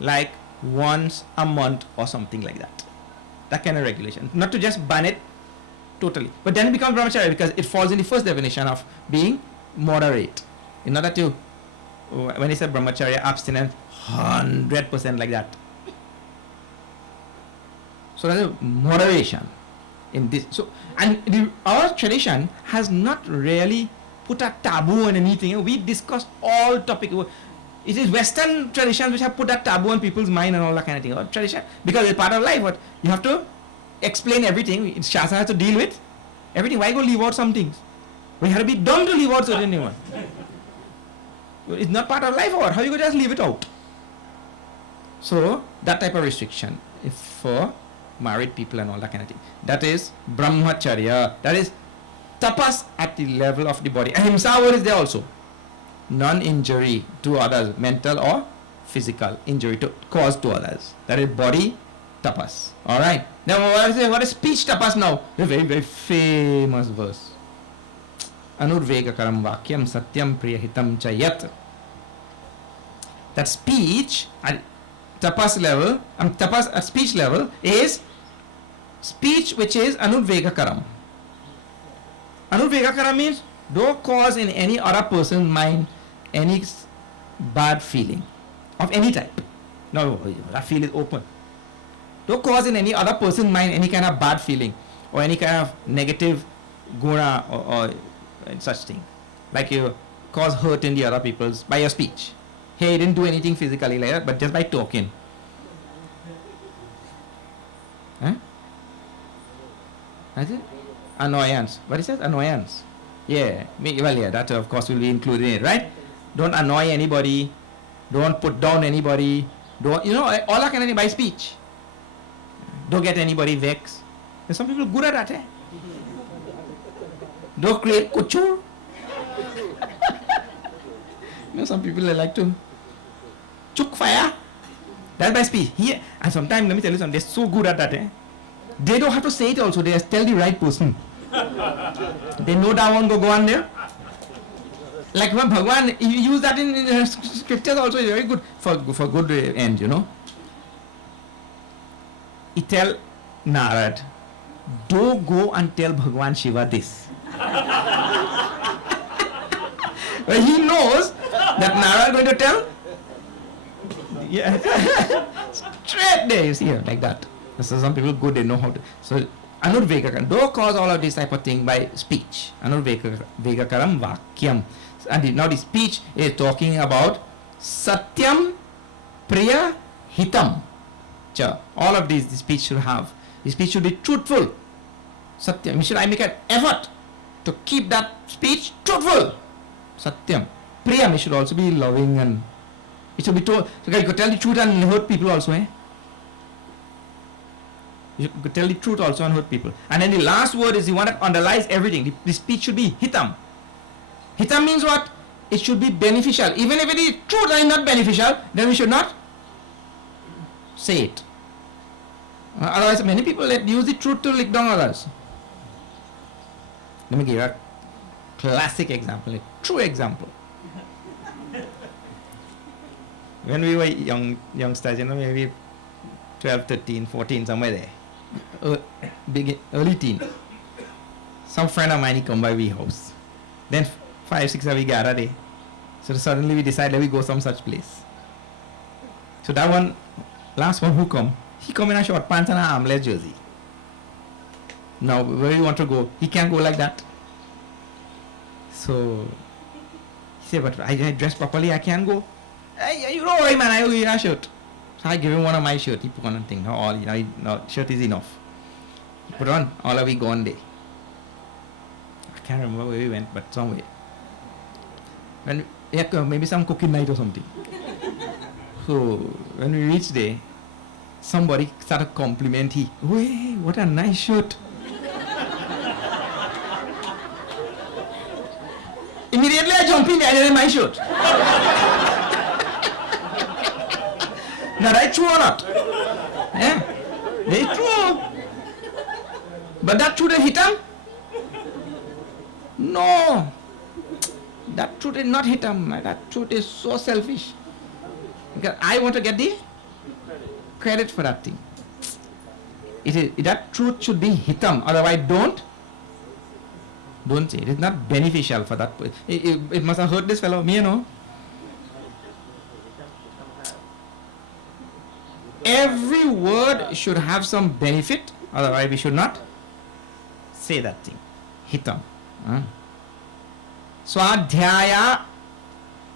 like once a month or something like that. That kind of regulation. Not to just ban it totally. But then it becomes brahmacharya because it falls in the first definition of being moderate. In order to, when he said brahmacharya, abstinence, 100% like that. So there's a moderation in this. So, and our tradition has not really put a taboo on anything. We discussed all topics. It is Western traditions which have put a taboo on people's mind and all that kind of thing. Or tradition, because it's part of life. But you have to explain everything. Shastra has to deal with everything. Why go leave out some things? We have to be dumb to leave out certain things. It's not part of life, or how you could just leave it out? So that type of restriction is for married people and all that kind of thing. That is brahmacharya. That is tapas at the level of the body. Ahimsa word is there also. Non-injury to others, mental or physical injury to cause to others. That is body tapas. All right. Now what is speech tapas now? A very, very famous verse. Anurvegakaram vakyam satyam priyahitam chayat. That speech at tapas level, tapas at speech level is speech which is anurvegakaram. Anurvegakaram means don't cause in any other person's mind any bad feeling of any type. No, that feel is open. Don't cause in any other person's mind any kind of bad feeling or any kind of negative guna or such thing. Like you cause hurt in the other people's by your speech. Hey, you didn't do anything physically like that, but just by talking. Huh? That's it? Annoyance. What is that? Annoyance. Yeah. Well, yeah, that of course will be included in it, right? Don't annoy anybody. Don't put down anybody. Don't, all that kind of thing by speech. Don't get anybody vexed. There's some people good at that, eh? Don't create couture. Some people they like to choke fire. That's by speech. Here, and sometimes, let me tell you something, they're so good at that, eh? They don't have to say it also, they just tell the right person. They know that one go on there. Like when Bhagwan, you use that in scriptures also, it's very good for good end, He tell Narad, don't go and tell Bhagwan Shiva this. But he knows that Narad is going to tell. Yeah. Straight there, you see here, like that. So some people good, they know how to. So Anurvegakaram, don't cause all of this type of thing by speech. Anurvegakaram vakyam. And now the speech is talking about satyam, priya, hitam. All of these the speech should have. The speech should be truthful. Satyam. I make an effort to keep that speech truthful. Satyam. Priya, it should also be loving and it should be told. So you could tell the truth and hurt people also, eh? You could tell the truth also and hurt people. And then the last word is the one that underlies everything. The speech should be hitam. Hitam means what? It should be beneficial. Even if it is truth and not beneficial, then we should not say it. Otherwise, many people use the truth to lick down others. Let me give you a classic example, a true example. When we were youngsters, maybe 12, 13, 14, somewhere there, early teen, some friend of mine, he come by we house. Then 5, 6 of we gather there. So suddenly we decided we go some such place. So that one, last one who come, he come in a short pants and an armless jersey. Now where you want to go, he can't go like that. So he said, but I dress properly, I can't go. Hey, you know what, man, I will wear a shirt. So I give him one of my shirt, he put on a thing. Now all, shirt is enough. He put on, all of we go on there. I can't remember where we went, but somewhere. When maybe some cooking night or something. So when we reached there, somebody started compliment he. Hey, what a nice shirt. Immediately I jump in there, I did my shirt. Now that's true or not? Yeah, that's true. But that truth hit him? No. That truth is not hit him. That truth is so selfish. Because I want to get the credit for that thing. That truth should be hitam. Otherwise, don't say it. It's not beneficial for that. It must have hurt this fellow. Me, Every word should have some benefit, otherwise we should not say that thing. Hitam. Swadhyaya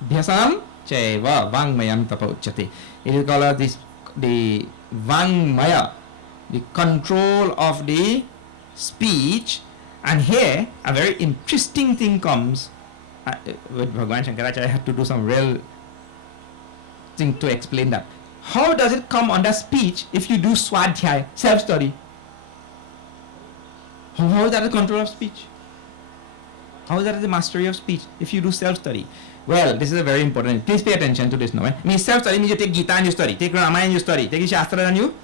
bhyasam chaiva vangmayam tapa uchyate. It is called as the vangmaya, the control of the speech. And here a very interesting thing comes. With Bhagavan Shankaracharya, I had to do some real thing to explain that. How does it come under speech if you do swadhyaya, self-study? How is that the control of speech? How is that the mastery of speech if you do self-study? Well, this is a very important. Please pay attention to this now. Means self-study means you take Gita and you study, take Ramayana and you study, take the Shastra and you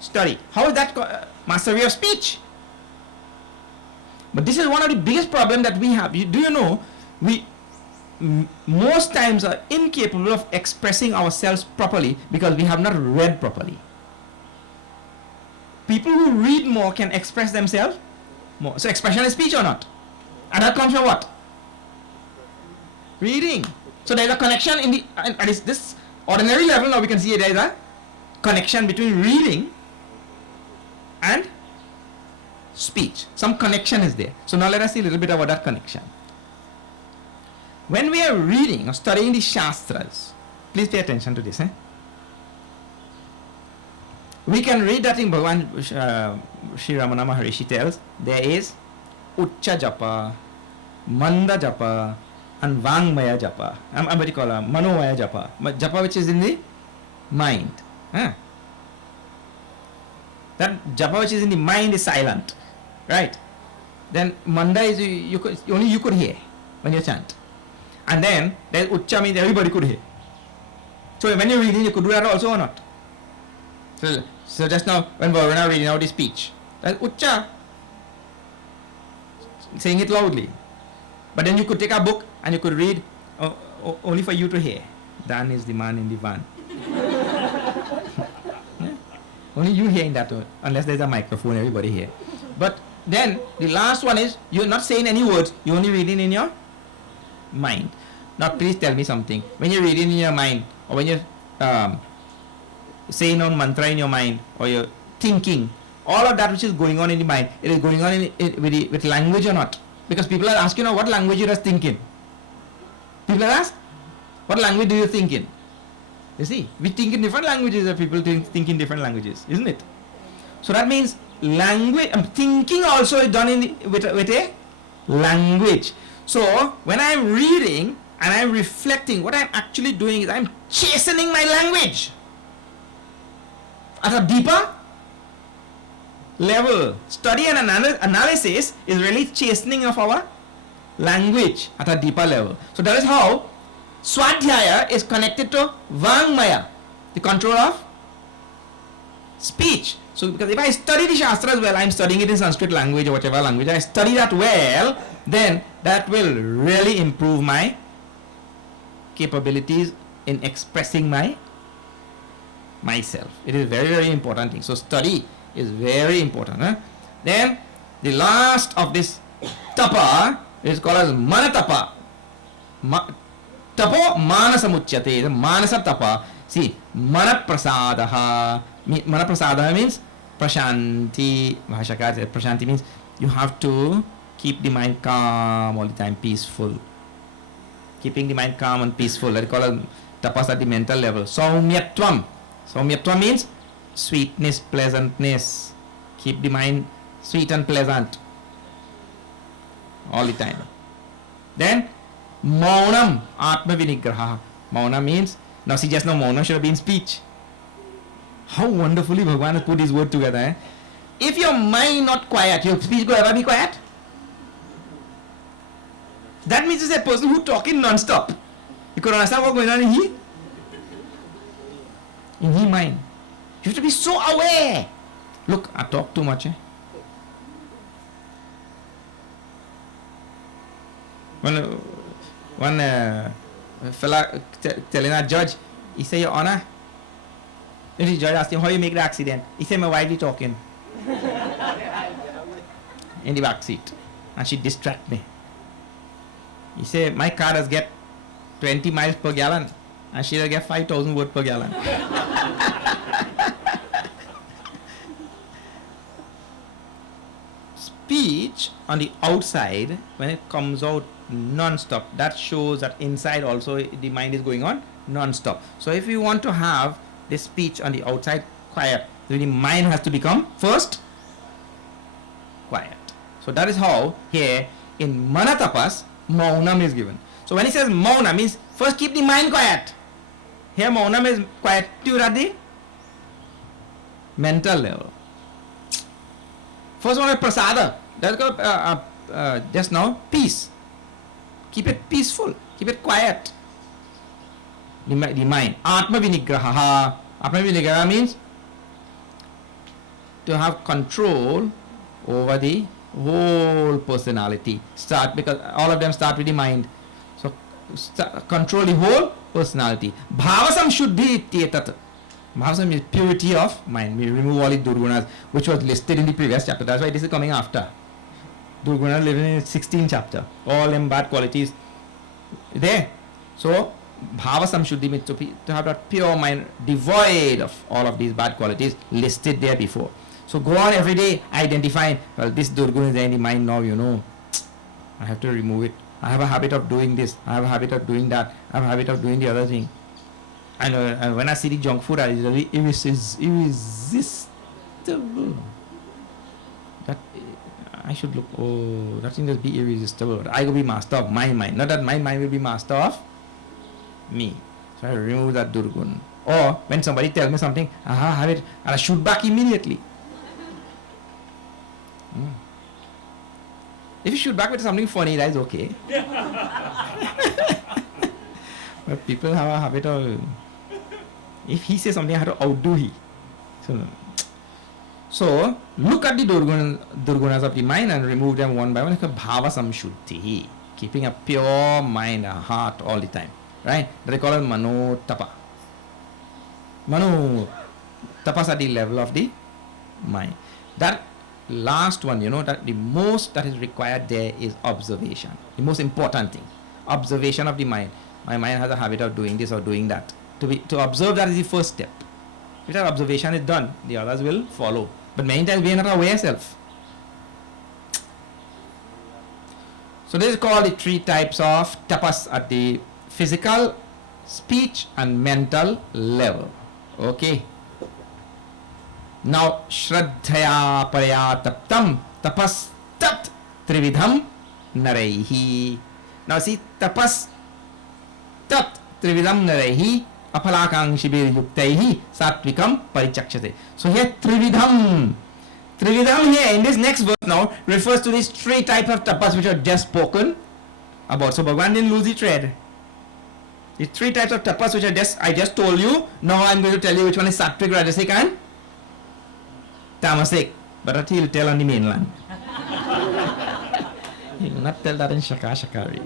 study. How is that mastery of speech? But this is one of the biggest problems that we have. Do you know, we most times are incapable of expressing ourselves properly because we have not read properly. People who read more can express themselves more. So expression is speech or not? And that comes from what? Reading. So there is a connection in the, at this ordinary level, now we can see there is a connection between reading and speech. Some connection is there. So now let us see a little bit about that connection. When we are reading or studying the Shastras, please pay attention to this. We can read that in Bhagavan Sri Ramana Maharishi tells there is Uccha Japa, Manda Japa, and Vangmaya Japa. I'm what you call Manomaya Japa. Japa which is in the mind. That Japa which is in the mind is silent. Right? Then Manda is only you could hear when you chant. And then there's Uccha means everybody could hear. So when you're reading, you could do that also or not? So just now when we're now reading out the speech, that's Uccha, saying it loudly. But then you could take a book and you could read only for you to hear. Dan is the man in the van. Only you hearing that, unless there's a microphone, everybody hear. But then the last one is you're not saying any words, you're only reading in your mind. Now please tell me something. When you're reading in your mind, or when you're saying on mantra in your mind, or you're thinking, all of that which is going on in the mind, it is going on with language or not? Because people are asking, what language you are thinking. People are asked, what language do you think in? You see, we think in different languages, and people think in different languages, isn't it? So that means language, thinking also is done with a language. So when I'm reading and I'm reflecting, what I'm actually doing is I'm chastening my language at a deeper level. Study and analysis is really chastening of our language at a deeper level. So that is how Swadhyaya is connected to Vangmaya, the control of speech. So because if I study the Shastras well, I'm studying it in Sanskrit language or whatever language, I study that well, then that will really improve my capabilities in expressing myself. It is very, very important thing. So study is very important. Then the last of this tapa is called as manatapa. Tapo manasamuchyate. The manasa tapa. See, manaprasadaha. Manaprasadaha means prashanti. Bhashakar says prashanti means you have to keep the mind calm all the time, peaceful. Keeping the mind calm and peaceful. That is called as tapas at the mental level. Saumyatvam. Saumyatvam means sweetness, pleasantness. Keep the mind sweet and pleasant all the time. Then maunam, atma vinigraha. Mauna means, now see just now mauna should have been speech. How wonderfully Bhagavan has put his word together. If your mind not quiet, your speech will ever be quiet. That means it's a person who talking non-stop. You could understand what's going on in his mind. You have to be so aware. Look, I talk too much. One fella telling a judge, he said, Your Honor, and the judge asked him, how you make the accident? He said, my wife is talking in the back seat and she distract me. He said, my car does get 20 miles per gallon and she does get 5,000 words per gallon. speech on the outside, when it comes out non-stop, that shows that inside also the mind is going on non-stop. So if we want to have this speech on the outside quiet, then the mind has to become first quiet. So that is how here in Manatapas, Maunam is given. So when he says Mauna means first keep the mind quiet. Here Maunam is quiet at the mental level. First one is Prasada. That's got just now peace. Keep it peaceful. Keep it quiet. The mind. Atma Vinigraha. Atma Vinigraha means to have control over the whole personality. Because all of them start with the mind. So control the whole personality. Bhavasam Shuddhi Tietat. Bhavasam is purity of mind. We remove all the Durgunas, which was listed in the previous chapter. That's why this is coming after. Durgunas living in the 16th chapter. All them bad qualities there. So Bhavasam Shuddhi means to have that pure mind devoid of all of these bad qualities listed there before. So go on every day identifying, well, this Durguna is there in the mind now, I have to remove it. I have a habit of doing this. I have a habit of doing that. I have a habit of doing the other thing. And when I see the junk food, I really irresistible. That I should look, that thing just be irresistible. I will be master of my mind. Not that my mind will be master of me. So I remove that Durgun. Or when somebody tells me something, I have it, and I shoot back immediately. If you shoot back with something funny, that is okay. But people have a habit of, if he says something, I have to outdo he. So look at the Durgunas of the mind and remove them one by one. It's called Bhava Samshuddhi. Keeping a pure mind, a heart all the time. Right? They call it Mano Tapa. Mano Tapas at the level of the mind. That last one, that the most that is required there is observation. The most important thing. Observation of the mind. My mind has a habit of doing this or doing that. To observe, that is the first step. If that observation is done, the others will follow. But many times we are not aware self. So this is called the three types of tapas at the physical, speech and mental level. Okay. Now Shraddhaya Paraya Taptam Tapas Tat Trividham Naraihi. Now see, Tapas Tat Trividham Naraihi Apalakang Shibir Yuktaihi Satvikam Parichakshate. So here Trividham here in this next verse now refers to these three types of tapas which are just spoken about. So Bhagavan didn't lose the thread. The three types of tapas which I just told you. Now I'm going to tell you which one is Sattvic, Rajasic and Tamasic. But that he'll tell on the mainland. He will not tell that in Shakari.